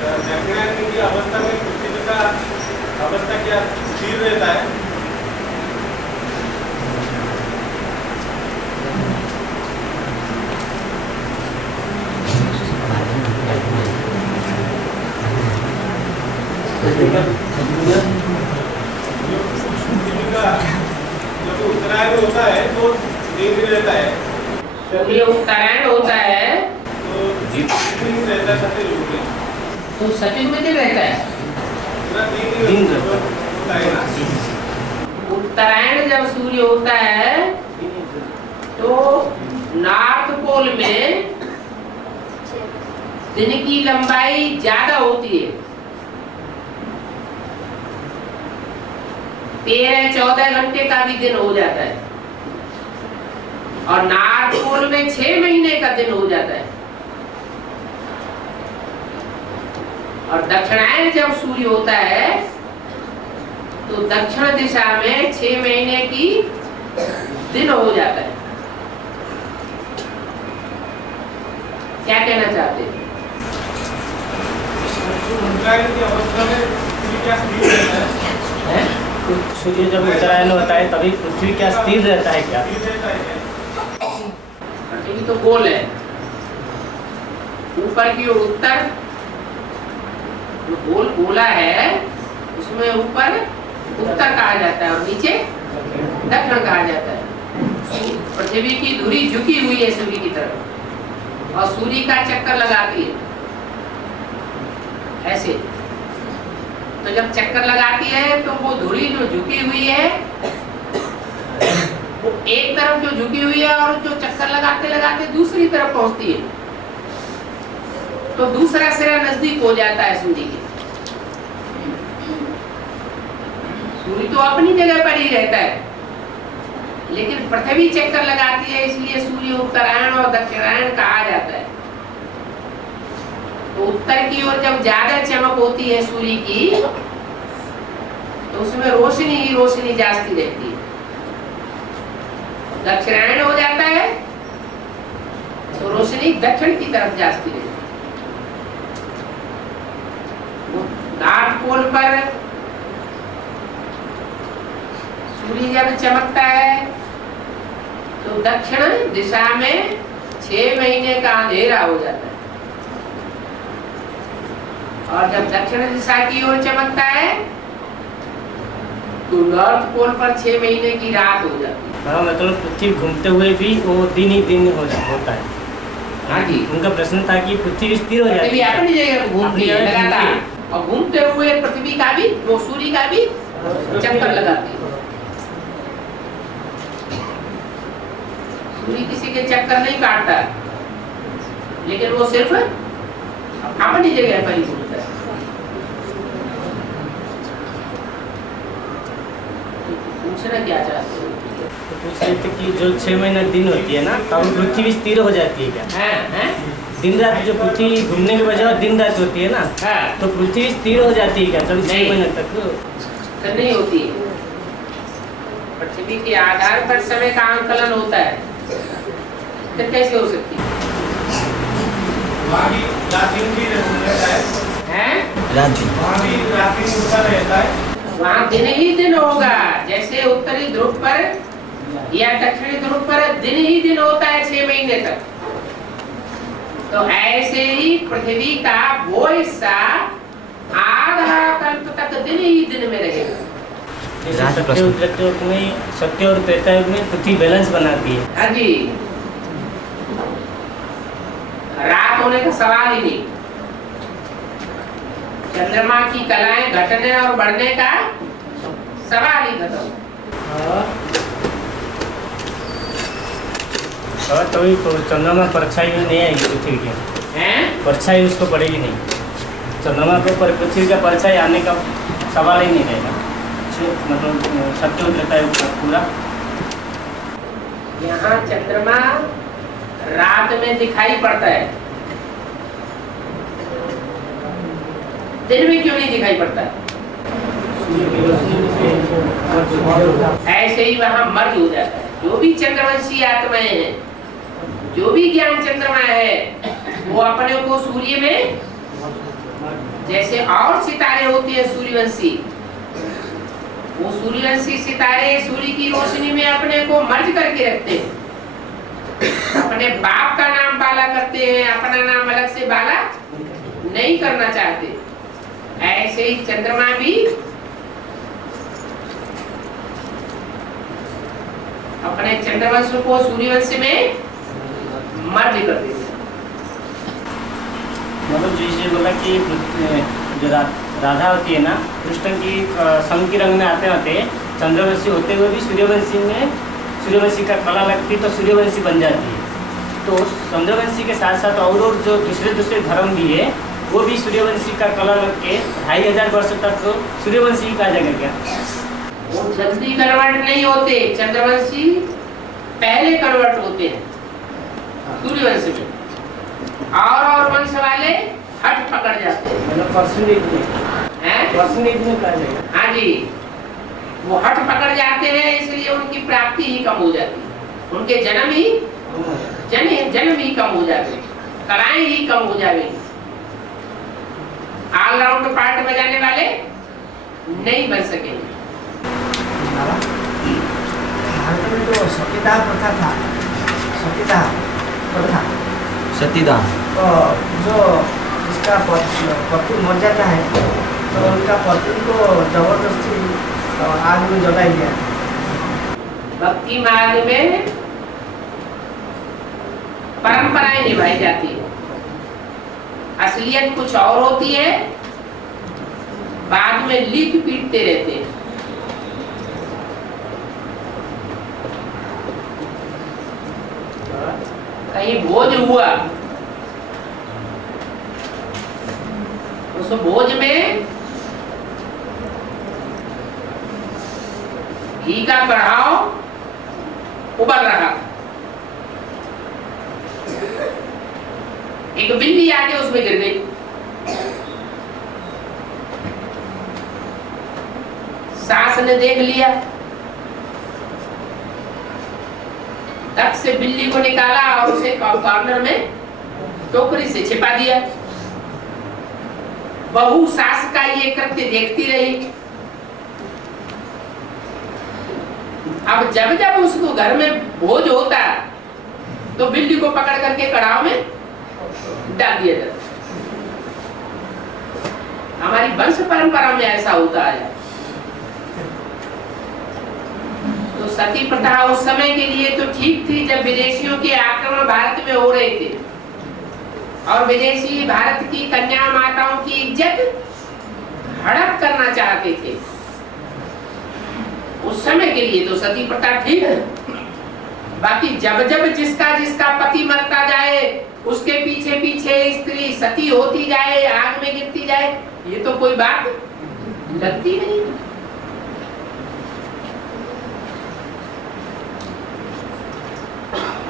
दक्षिणायन की अवस्था में पृथ्वी का अवस्था क्या स्थिर रहता है? जब उत्तरायण होता है तो दिन रहता है, सूर्य उत्तरायण होता है तो दिन रहता है, तो सचिव में दिन रहता है। पूरा दिन होता है ना। उत्तरायण जब सूर्य होता है तो नॉर्थ पोल में दिन की लंबाई ज्यादा होती है, 13-14 घंटे का भी दिन हो जाता है, और नॉर्थ पोल में 6 महीने का दिन हो जाता है। और दक्षिणायन जब सूर्य होता है तो दक्षिण दिशा में 6 महीने की दिन हो जाता है। क्या कहना चाहते हैं? उत्तरायण की अवस्था में पृथ्वी क्या स्थिर रहता है? सूर्य जब उत्तरायण होता है तभी पृथ्वी क्या स्थिर रहता है क्या? स्थिर रहता है क्या? पृथ्वी तो गोल है, ऊपर की ओर उत्तर जो गोल गोला है उसमें ऊपर उत्तर कहा जाता है और नीचे दक्षिण कहा जाता है। पृथ्वी की धुरी झुकी हुई है सूर्य की तरफ और सूर्य का चक्कर लगाती है ऐसे। तो जब चक्कर लगाती है तो वो धुरी जो झुकी हुई है वो एक तरफ जो झुकी हुई है और जो चक्कर लगाते लगाते दूसरी तरफ पहुंचती है, तो दूसरा सिरा नजदीक हो जाता है सूर्य के। सूर्य तो अपनी जगह पर ही रहता है, लेकिन पृथ्वी चक्कर लगाती है, इसलिए सूर्य उत्तरायण और दक्षिणायन कहा जाता है। तो उत्तर की ओर जब ज्यादा चमक होती है सूर्य की तो उसमें रोशनी ही रोशनी जाती रहती है। दक्षिणायन हो जाता है तो रोशनी दक्षिण की तरफ जाती रहती है। नॉर्थ पोल पर सूर्य जब चमकता है तो दक्षिण दिशा में 6 महीने का अंधेरा हो जाता है, और जब दक्षिण दिशा की ओर चमकता है तो नॉर्थ पोल पर 6 महीने की रात हो जाती है। हाँ, मतलब पृथ्वी घूमते हुए भी वो दिन ही दिन होता है। हाँ जी, उनका प्रश्न था कि पृथ्वी स्थिर हो जाती पृथ्वी है, अपनी जगह घूमती है लगातार, और घूमते हुए पृथ्वी का भी वो सूर्य का भी चक्कर लगाती है। सूर्य किसी के चक्कर नहीं काटता, लेकिन वो सिर्फ अपनी जगह पर ही घूमता है। पूछना क्या चाहते हो? तो पूछ रहे थे कि जो 6 महीना दिन होती है ना तब पृथ्वी स्थिर हो जाती है क्या? हैं? दिन रात जो पृथ्वी घूमने की वजह दिन रात होती है ना, हाँ तो पृथ्वी स्थिर हो जाती है क्या कभी 6 नहीं। महीने तक? तो नहीं होती है। पृथ्वी के आधार पर समय का आंकलन होता है, तो कैसे हो सकती है? वहाँ भी रात दिन भी रहता है, हैं? रात दिन वहाँ भी रात दिन होता रहता है। वहाँ दिन ही दिन होगा, जैसे उत्तरी ध्रुव पर या दक्षिणी ध्रुव पर दिन ही दिन होता है 6 महीने तक, तो ऐसे ही पृथ्वी का वो हिस्सा आधा कल्प तक दिन ही दिन में रहेगा। जैसे सत्ययुग त्रेतायुग में, सत्य और त्रेतायुग में पृथ्वी बैलेंस बनाती है। हाँ जी, रात होने का सवाल ही नहीं। चंद्रमा की कलाएं घटने और बढ़ने का सवाल ही खत्म। और तभी तो चंद्रमा परछाई में नहीं आएगी पृथ्वी की, हैं? परछाई उसको पड़ेगी नहीं। चंद्रमा को पर पृथ्वी का परछाई आने का सवाल ही नहीं रहेगा। मतलब सत्य और त्रेतायुग का पूरा। यहाँ चंद्रमा रात में दिखाई पड़ता है, दिन में क्यों नहीं दिखाई पड़ता? ऐसे ही वहां मर्ज हो जाता है। जो भी चंद्रवंशी आत्माएं हैं, जो भी ज्ञान चंद्रमा है, वो अपने को सूर्य में, जैसे और सितारे होते हैं सूर्यवंशी, वो सूर्यवंशी सितारे सूर्य की रोशनी में अपने को मर्ज करके रखते हैं। अपने बाप का नाम बाला करते हैं, अपना नाम अलग से बाला नहीं करना चाहते। ऐसे ही चंद्रमा भी अपने चंद्रवंश को सूर्यवंश में मर्ज कर देते हैं। मतलब जैसे बोला कि जो राधा होती है ना, कृष्ण की संग की रंग में आते आते चंद्रवंशी होते हुए भी सूर्यवंशी में, सूर्यवंशी का कला लगती तो सूर्यवंशी बन जाती है। तो चंद्रवंशी के साथ साथ और जो दूसरे धर्म भी है, वो भी सूर्यवंशी का कला लग के 2500 वर्ष तक तो सूर्यवंशी ही कहा जाएगा क्या? वो जल्दी कन्वर्ट नहीं होते, चंद्रवंशी पहले कन्वर्ट होते हैं सूर्यवंश में, और वंश वाले हट पकड़ जाते हैं। मतलब परसेंटेज में कहा जाएगा। हाँ जी, वो हट पकड़ जाते हैं, इसलिए उनकी प्राप्ति ही कम हो जाती है, उनके जन्म ही कम हो जाते हैं, कलाएं ही कम हो जाएंगी। ऑलराउंड पार्ट बजाने वाले नहीं बन सकेंगे। भारत में तो सतीदाह प्रथा था, सतीदाह प्रथा, सतीदाह तो जो जिसका पति मर जाता है तो उनका पत्नी को जबरदस्ती आग में जला दिया। भक्ति मार्ग में परंपराएं निभाई जाती है, असलियत कुछ और होती है, बाद में लीक पीटते रहते हैं। कहीं भोज हुआ, उस भोज में घी का कढ़ाव उबल रहा था, एक बिल्ली आके उसमें गिर गई। सास ने देख लिया, तब से बिल्ली को निकाला और उसे कॉर्नर में टोकरी से छिपा दिया। बहू सास का ये कृत्य देखती रही। अब जब जब उसको घर में भोज होता तो बिल्ली को पकड़ करके कड़ाव में डाल दिया जाता। हमारी वंश परंपरा में ऐसा होता आया। तो सती प्रथा उस समय के लिए तो ठीक थी जब विदेशियों के आक्रमण भारत में हो रहे थे और विदेशी भारत की कन्या माताओं की इज्जत हड़प करना चाहते थे। उस समय के लिए तो सती प्रथा ठीक है। बाकी जब जब जिसका पति मरता जाए उसके पीछे पीछे स्त्री सती होती जाए, आग में गिरती जाए, ये तो कोई बात लगती नहीं।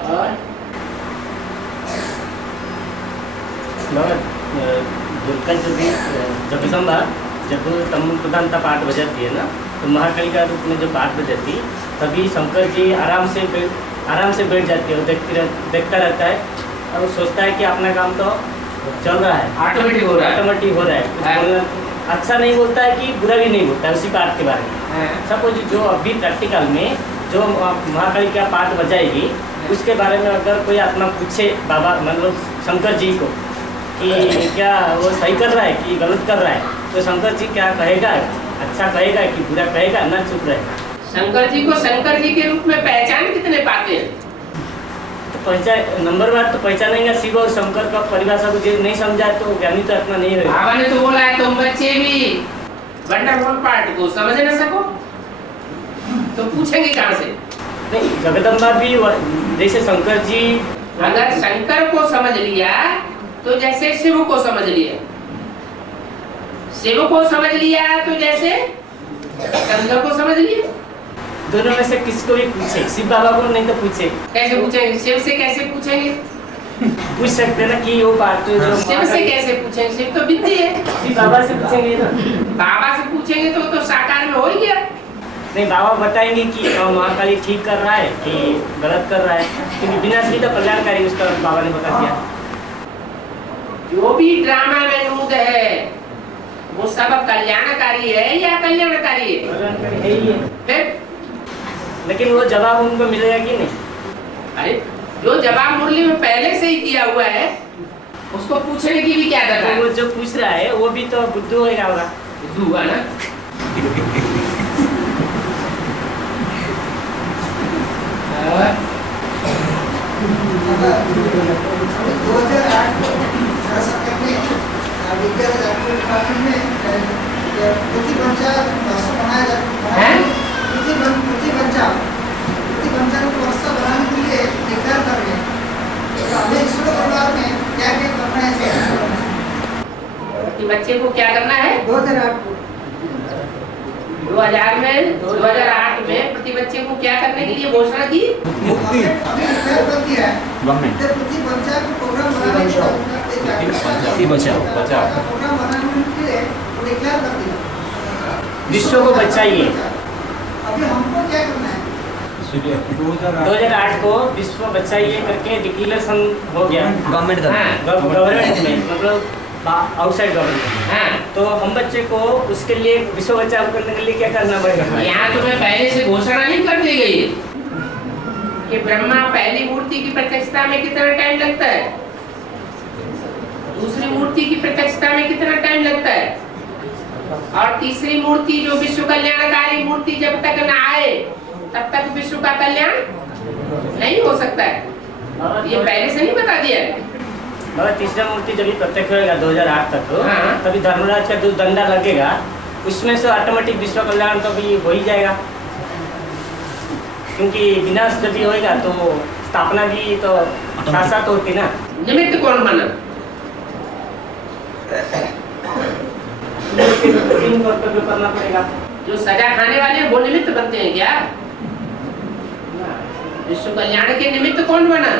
और दुर्गा जगदम्बा जब तम प्रधानता पाठ बजाती है ना, तो महाकाली का रूप में जो पाठ बजाती, तभी शंकर जी आराम से बैठ जाती है और देखता रहता है और सोचता है कि अपना काम तो चल रहा है, ऑटोमेटिक हो रहा है। कुछ बोलना अच्छा नहीं बोलता है कि बुरा भी नहीं बोलता है उसी पाठ के बारे में। सपोज जो अभी प्रैक्टिकल में जो महाकाली का पाठ बजाएगी, उसके बारे में अगर कोई आत्मा पूछे बाबा मतलब शंकर जी को कि क्या वो सही कर रहा है कि गलत कर रहा है, तो शंकर जी क्या कहेगा? अच्छा कहेगा कि बुरा कहेगा? ना चुप रहेगा। शंकर जी को शंकर जी के रूप में पहचान कितने पाते हैं? तो पहचान नंबर बार तो पहचानेंगे शिव और शंकर का परिभाषा को जो नहीं समझा तो ज्ञानी तो आत्मा नहीं रहेगा। बाबा ने तो बोला है तुम बच्चे भी वंडरफुल पार्ट को समझ न सको तो पूछेंगे कहाँ से? नहीं, जगदम्बा भी जैसे शंकर जी, अगर शंकर को समझ लिया तो जैसे शिव को समझ लिया, शिव को समझ लिया तो जैसे शंकर को समझ लिया। दोनों में से किसको भी पूछे, शिव बाबा को नहीं तो पूछे। कैसे पूछेंगे? शिव से कैसे पूछेंगे? पूछ सकते ना कि वो पार्ट जो शिव से कैसे पूछेंगे? शिव तो विद्य है। शिव बाबा से पूछेंगे ना। बाबा से पूछेंगे तो साकार में हो ही गया। नहीं, बाबा बताएंगे कि महाकाली ठीक कर रहा है कि गलत कर रहा है, क्योंकि विनाश भी तो कल्याणकारी उसका बाबा ने बता दिया। जो भी ड्रामा में नूद है वो सब कल्याणकारी है या कल्याणकारी है? कल्याणकारी है ही है। फिर लेकिन वो जवाब उनको मिलेगा कि नहीं? अरे जो जवाब मुरली में पहले से ही दिया हुआ है उसको पूछने की भी क्या दरकार है? वो जो पूछ रहा है वो भी तो बुद्धू होगा। बुद्धू हुआ ना। बच्चे को क्या करना है? 2008 में प्रति बच्चे को क्या करने के लिए घोषणा की? विश्व को बचाइए। अभी हमको क्या करना है? 2008 को विश्व बचाइए करके डिक्लेरेशन हो गया गवर्नमेंट का। गवर्नमेंट में, मतलब आउटसाइड गवर्नमेंट। हाँ। तो हम बच्चे को उसके लिए विश्व बचाव करने के लिए क्या करना पड़ेगा? यहाँ तुम्हें पहले से घोषणा नहीं कर दी गई कि ब्रह्मा पहली मूर्ति की प्रतिष्ठा में कितना टाइम लगता है, दूसरी मूर्ति की प्रतिष्ठा में कितना टाइम लगता है, और तीसरी मूर्ति जो विश्व कल्याणकारी मूर्ति जब तक न आए तब तक विश्व का कल्याण नहीं हो सकता है। ये पहले से नहीं बता दिया है। और तीसरा मूर्ति जब प्रत्यक्ष होगा 2008 तक, हाँ। तभी धर्मराज का जो दंडा लगेगा उसमें से ऑटोमेटिक विश्व कल्याण तो भी हो ही जाएगा, क्योंकि विनाश जब भी होएगा तो स्थापना भी तो साथ साथ होती ना। निमित्त कौन बना? करना पड़ेगा। जो सजा खाने वाले हैं वो निमित्त बनते हैं क्या? विश्व कल्याण के निमित्त कौन बना?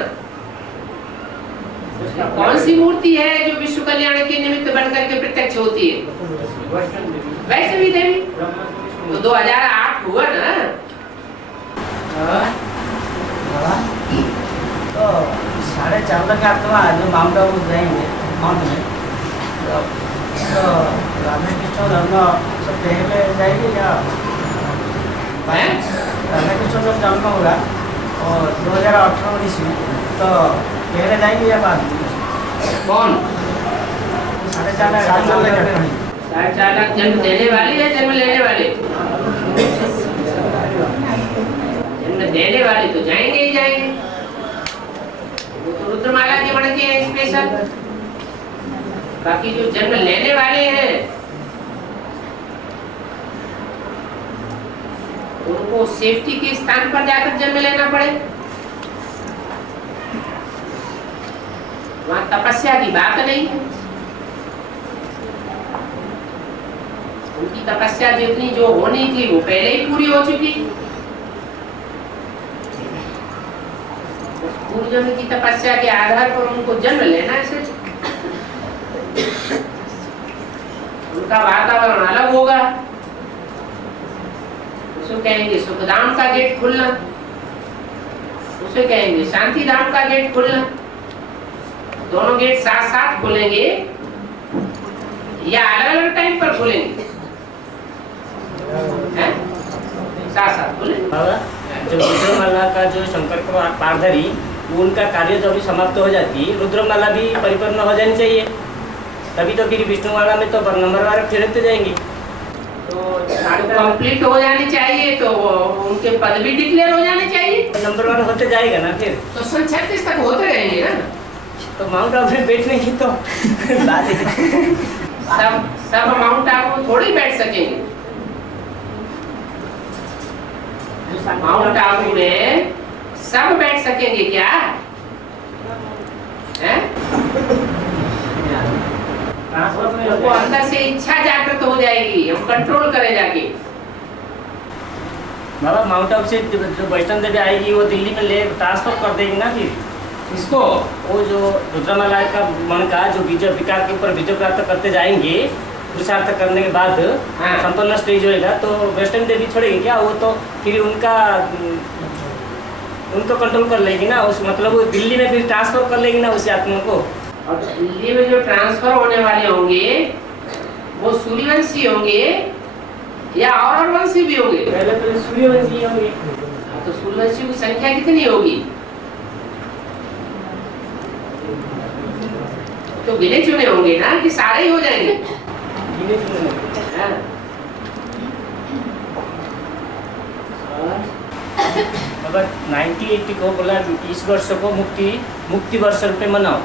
कौन सी मूर्ति है जो विश्व कल्याण के निमित्त बनकर के प्रत्यक्ष होती है? वैष्णवी देवी। तो 2008 हुआ ना। तो 4.5 लाख आत्मा जो माउंट आबू जाएंगे माउंट में, तो राधाकृष्ण धर्म सब पहले जाएंगे या राधाकृष्ण जब जन्म होगा और 2018-19 में, तो पहले जाएंगे या बाद में? कौन? 4.5 लाख 4.5 लाख जन्म देने वाले या जन्म लेने वाले? जन्म देने वाले तो जाएंगे ही जाएंगे। वो तो रुद्रमाला के बन के हैं स्पेशल। बाकी जो जन्म लेने वाले हैं उनको सेफ्टी के स्थान पर जाकर जन्म लेना पड़े। वहां तपस्या की बात नहीं है। उनकी तपस्या जितनी जो होनी थी वो पहले ही पूरी हो चुकी। पूर्व जन्म की तपस्या के आधार पर उनको जन्म लेना है सिर्फ। उनका वातावरण अलग होगा। उसको कहेंगे सुखधाम का गेट खुलना, उसे कहेंगे शांति धाम का गेट खुलना। दोनों गेट साथ साथ खुलेंगे या अलग अलग टाइम पर खुलेंगे? साथ साथ खुलेंगे। बाबा, जो रुद्रमाला का जो शंकर को पारधरी, उनका कार्य जब भी समाप्त हो जाती है, रुद्रमाला भी परिपूर्ण हो जानी चाहिए, तभी तो फिर विष्णुमाला में तो नंबर वार फिरते जाएंगे। तो कंप्लीट हो जानी चाहिए, तो उनके पद भी डिक्लेयर हो जाने चाहिए। नंबर वार होते जाएगा ना फिर तो सन 36 तक होते रहेंगे ना। तो माउंट आबू में बैठने की तो सब माउंट आबू थोड़ी बैठ सकेंगे। माउंट आबू में सब बैठ सकेंगे क्या? हैं? वो अंदर से इच्छा जागृत हो जाएगी, हम कंट्रोल करें जाके। बाबा, माउंट आबू से जो वैष्णो देवी आएगी वो दिल्ली में ले ट्रांसफर कर देगी ना फिर इसको। वो जो रुद्रमाला का मन का जो विजय विकार के ऊपर विजय प्राप्त करते जाएंगे, पुरुषार्थ करने के बाद हाँ। संपन्न स्टेज होएगा, तो वैष्णो देवी छोड़ेगी क्या? वो तो फिर उनको कंट्रोल कर लेगी ना, उस मतलब वो दिल्ली में फिर ट्रांसफर कर लेगी ना उस आत्मा को। और दिल्ली में जो ट्रांसफर होने वाले होंगे वो सूर्यवंशी होंगे या और वंशी भी होंगे? पहले सूर्यवंशी होंगे। तो सूर्यवंशी की संख्या कितनी होगी? तो गिने चुने होंगे ना कि सारे ही हो जाएंगे? हाँ। अगर 1980 को बोला इस वर्ष को मुक्ति वर्ष रूप में मनाओ,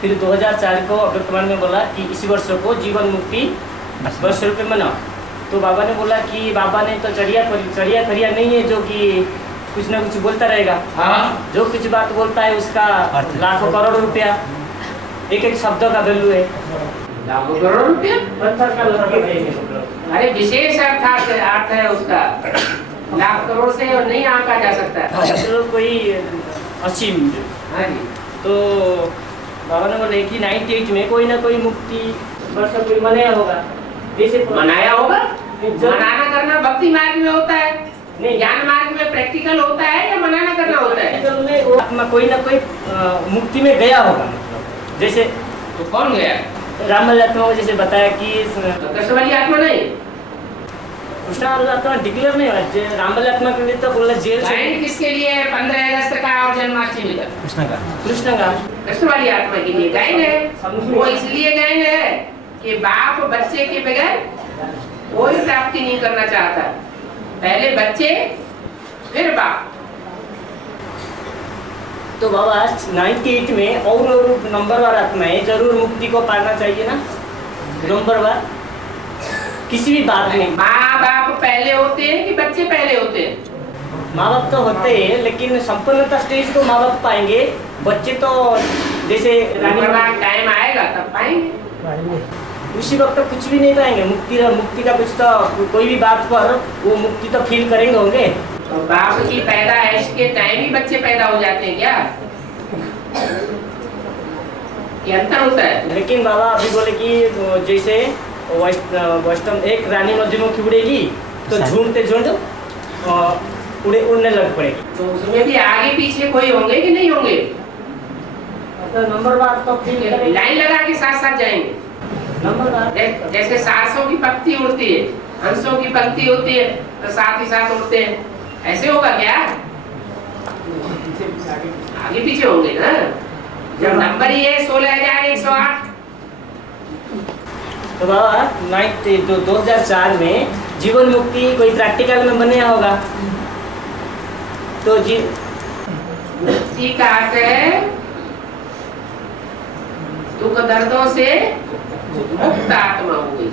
फिर 2004 को वर्तमान में बोला कि इस वर्ष को जीवन मुक्ति वर्ष रूप में मनाओ। तो बाबा ने बोला कि बाबा ने तो चढ़िया खरिया नहीं है जो कि कुछ ना कुछ बोलता रहेगा। हाँ। जो कुछ बात बोलता है उसका लाखों करोड़ रुपया, एक एक शब्द का वैल्यू है। लाखों करोड़ रुपया? पत्थर का लकीर है। अरे विशेष अर्थ है उसका, लाख करोड़ से और नहीं आंका जा सकता है। तो कोई असीम। हाँ जी। तो बाबा ने बोले कि 98 में कोई ना कोई मुक्ति वर्ष कोई मनाया होगा। जैसे मनाया होगा? मनाना करना भक्ति मार्ग में होता है, नहीं, ज्ञान मार्ग में प्रैक्टिकल होता है या मनाना करना होता है? प्रैक्टिकल में वो आत्मा कोई ना कोई मुक्ति में गया होगा। जैसे तो कौन गया? रामल आत्मा को जैसे बताया कि तो कृष्ण वाली आत्मा नहीं? कृष्ण आत्मा डिक्लेयर नहीं हुआ। रामल आत्मा के लिए तो बोला जेल से। बैंड किसके लिए है 15 अगस्त का और जन्माष्टमी का? कृष्ण का कृष्ण वाली आत्मा के लिए गायन है। वो इसलिए गायन है कि बाप बच्चे के बगैर कोई प्राप्ति नहीं करना चाहता, पहले बच्चे फिर बाप। तो बाबा 98 में और नंबर वार आत्माएं जरूर मुक्ति को पाना चाहिए ना, नंबर वार किसी भी बात में। माँ बाप पहले होते हैं कि बच्चे पहले होते हैं? माँ बाप तो होते हैं, लेकिन संपन्नता स्टेज को माँ बाप पाएंगे, बच्चे तो जैसे टाइम आएगा तब पाएंगे। उसी वक्त तो कुछ भी नहीं पाएंगे। मुक्ति का कुछ तो कोई भी बात पर वो मुक्ति तो फील करेंगे होंगे। तो बाप की पैदाइश के टाइम ही बच्चे पैदा हो जाते हैं क्या? ये अंतर होता है। लेकिन बाबा अभी बोले कि जैसे वैष्णव एक रानी मधुमक्खी उड़ेगी तो झुंडते झुंड उड़ने लग पड़ेगी। तो उसमें भी आगे पीछे कोई होंगे कि नहीं होंगे? तो नंबर बार तो फिर लाइन लगा के साथ साथ जाएंगे। नंबर बार जैसे सारसों की पत्ती उड़ती है, हंसों की पत्ती होती है तो साथ ही साथ उड़ते हैं, ऐसे होगा क्या? आगे पीछे होंगे ना। जब नंबर ही है 16,108। तो बाबा 2004 में जीवन मुक्ति कोई प्रैक्टिकल में बनाया होगा। तो मुक्ति का अर्थ है दुख दर्दों से मुक्त आत्मा हो गई,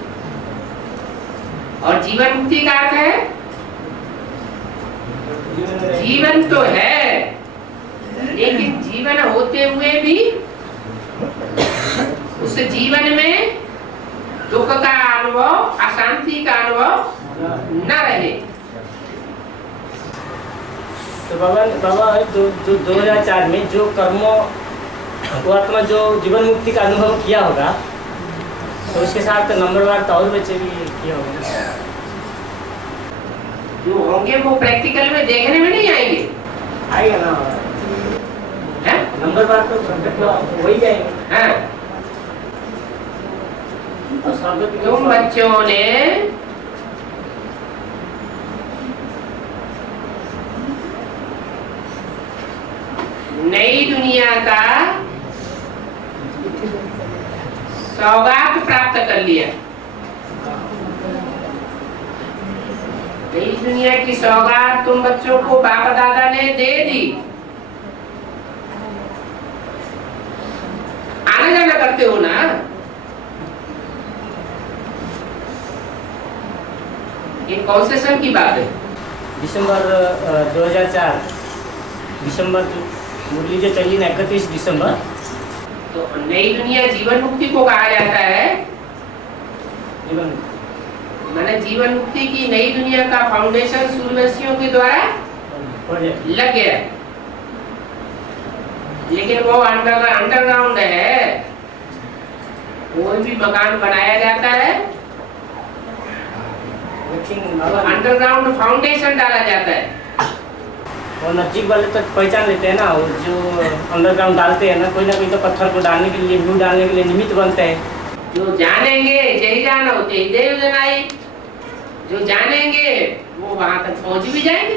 और जीवन मुक्ति का अर्थ है जीवन तो है लेकिन जीवन होते हुए भी उस जीवन में दुख का अनुभव, अशांति का अनुभव न रहे। तो बाबा 2004 में जो कर्मों वो आत्मा जो जीवन मुक्ति का अनुभव किया होगा, तो उसके साथ नंबरवार तो और बच्चे भी किए होंगे। जो होंगे वो प्रैक्टिकल में देखने में नहीं आएंगे। आएगा ना हैं? नंबरवार तो हो ही जाएंगे। हाँ। और शब्द की तुम बच्चों ने नई दुनिया का सौगात प्राप्त कर लिया। नई दुनिया की सौगात तुम बच्चों को बाप दादा ने दे दी। आना जाना करते हो ना? ये कौन से सन की बात है? दिसंबर 2004 दिसंबर मुरली जो चली ना 31 दिसंबर। तो नई दुनिया जीवन मुक्ति को कहा जाता है। जीवन मैंने जीवन मुक्ति की नई दुनिया का फाउंडेशन सूर्यवंशियों के द्वारा लग गया, लेकिन वो अंडरग्राउंड है। कोई भी मकान बनाया जाता है लेकिन अंडरग्राउंड फाउंडेशन डाला जाता है। और नजदीक वाले तो पहचान लेते हैं ना, वो जो अंडरग्राउंड डालते हैं ना कोई तो पत्थर को डालने के लिए, व्यू डालने के लिए निमित्त बनते हैं। जो जानेंगे जय जान होते ही देव जनाई, जो जानेंगे वो वहां तक पहुंच भी जाएंगे।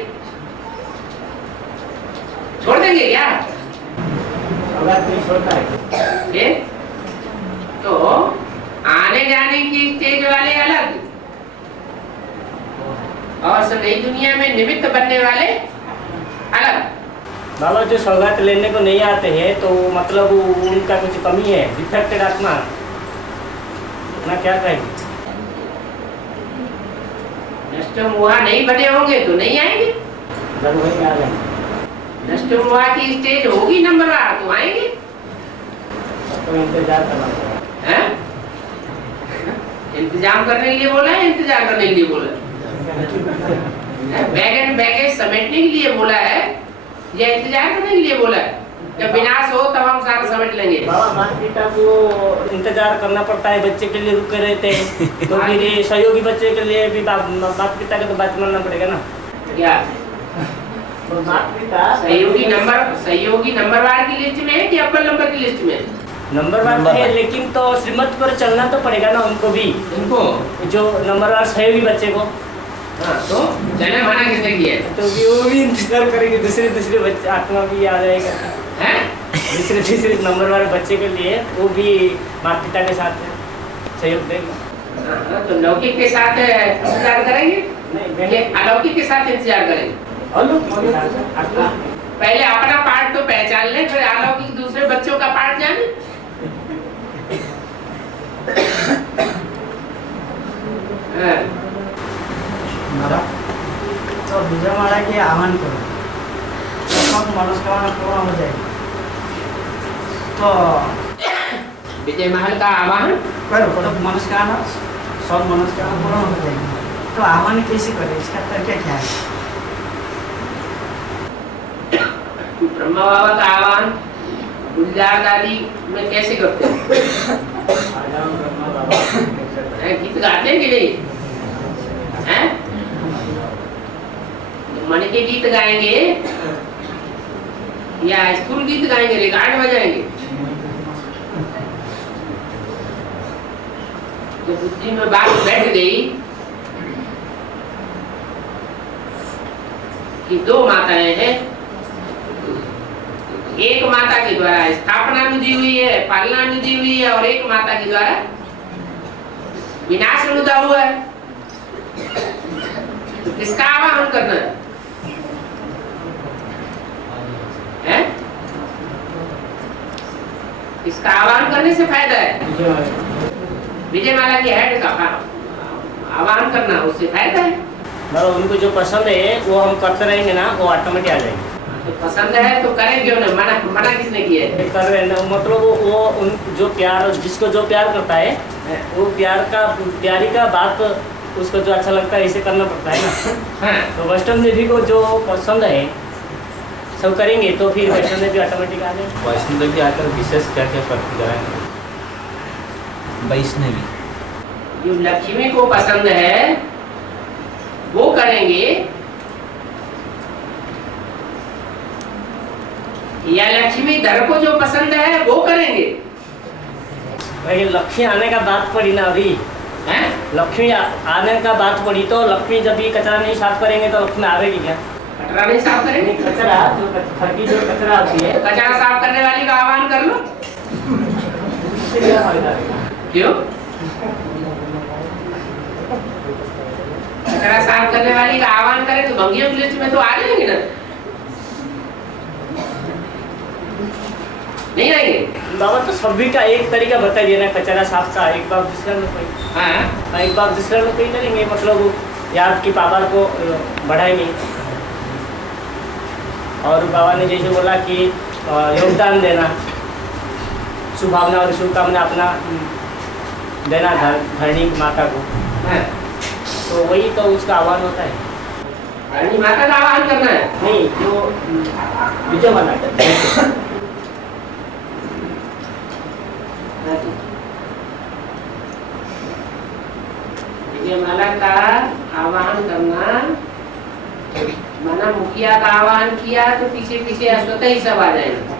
छोड़ देंगे क्या? अगर कोई छोड़ता है ये तो आने जाने की स्टेज वाले अलग और नई दुनिया में निमित्त बनने वाले अलग। बाबा जो सौगात लेने को नहीं आते हैं तो मतलब उनका कुछ कमी है, डिफेक्टेड आत्मा ना, क्या कहेंगे? नष्ट मुहा नहीं बने होंगे तो नहीं आएंगे। जब वही आ जाएंगे नष्ट मुहा की स्टेज होगी नंबरवार तो आएंगे। तो इंतजार करना पड़ेगा। हैं? इंतजाम करने के लिए बोला है, इंतजार करने के लिए बोला है? बैग एंड बैगेज समेटने के लिए बोला है या इंतजार करने के लिए बोला है? जब विनाश हो तब हम सारा समेट लेंगे। बाबा माता पिता को इंतजार करना पड़ता है, बच्चे के लिए रुके रहते हैं तो फिर ये सहयोगी बच्चे के लिए भी माता पिता का तो बात मानना पड़ेगा ना। क्या तो माता पिता सहयोगी नंबरवार की लिस्ट में है कि अव्वल नंबर की लिस्ट में? नंबरवार है, लेकिन तो श्रीमत पर चलना तो पड़ेगा ना उनको भी, इनको जो नंबरवार सहयोगी बच्चे को। हाँ, तो जाने माना किसने किया है? तो भी वो भी इंतजार करेंगे, दूसरे बच्चे आत्मा भी आ जाएगा। हैं? तीसरे नंबर वाले बच्चे के लिए वो भी माता पिता के साथ सहयोग देंगे। हाँ, तो लौकिक के साथ इंतजार करेंगे नहीं, अलौकिक के साथ इंतजार करेंगे? पहले अपना पार्ट तो पहचान ले, फिर अलौकिक दूसरे बच्चों का पार्ट जाने। हाँ। तो विजय महाराज के आह्वान करो तो सब मनोकामना पूर्ण हो जाएगी। तो विजय महल का आह्वान करो तो मनोकामना सब मनोकामना पूर्ण हो जाएगी। तो आह्वान कैसे करें, इसका तरीका क्या है? ब्रह्मा बाबा का आह्वान गुलजार दादी में कैसे करते हैं? गीत गाते हैं कि नहीं? हैं? मन के गीत गाएंगे या स्कूल गीत गाएंगे, रिकॉर्ड बजाएंगे? तो बुद्धि में बात बैठ गई कि दो माताएं हैं, एक माता के द्वारा स्थापना अनुदी हुई है, पालना अनुदी हुई है, और एक माता के द्वारा विनाश अनुदा हुआ है। तो किसका आवाहन करना है? हैं? इसका आह्वान करने से फायदा है। विजय माला की हेड का आह्वान करना, उससे फायदा है। मतलब उनको जो पसंद है वो हम करते रहेंगे ना, वो ऑटोमेटिक आ जाएंगे। तो पसंद है तो करें क्यों ना? मना किसने किया है? कर रहे हैं ना, मतलब वो उन जो प्यार, जिसको जो प्यार करता है वो प्यारी का बात उसको जो अच्छा लगता है इसे करना पड़ता है ना। हाँ। तो वैष्णव देवी को जो पसंद है सब करेंगे तो फिर वैष्णव देवी ऑटोमेटिक आ जाए। वैष्णव देवी आकर विशेष क्या क्या करती कराएंगे? वैष्णवी जो लक्ष्मी को पसंद है वो करेंगे या लक्ष्मी धर को जो पसंद है वो करेंगे? भाई लक्ष्मी आने का बात पड़ी ना अभी हैं? लक्ष्मी आने का बात पड़ी तो लक्ष्मी जब ये कचरा नहीं साफ करेंगे तो लक्ष्मी आवेगी क्या? कचरा नहीं साफ करेंगे? कचरा जो घर की जो कचरा आती है कचरा साफ करने वाली का आह्वान कर लो। उससे क्या फायदा है? क्यों? कचरा साफ करने वाली का आह्वान करें तो भंगियों की लिस्ट में तो आ जाएंगे ना? नहीं आएंगे? बाबा तो सभी का एक तरीका बताइए ना कचरा साफ का। एक बार दूसरा में कोई हाँ एक बार दूसरा में कोई करेंगे मतलब याद की पावर को बढ़ाएंगे। और बाबा ने जैसे बोला कि योगदान देना, शुभभावना और शुभकामना अपना देना धरणी माता को, हाँ। तो वही तो उसका आह्वान होता है। धरणी माता का आह्वान करना है? नहीं जो विजय बना विजयमाला का आह्वान करना, माना मुखिया का आह्वान किया तो पीछे पीछे स्वतः ही सब आ जाएंगे।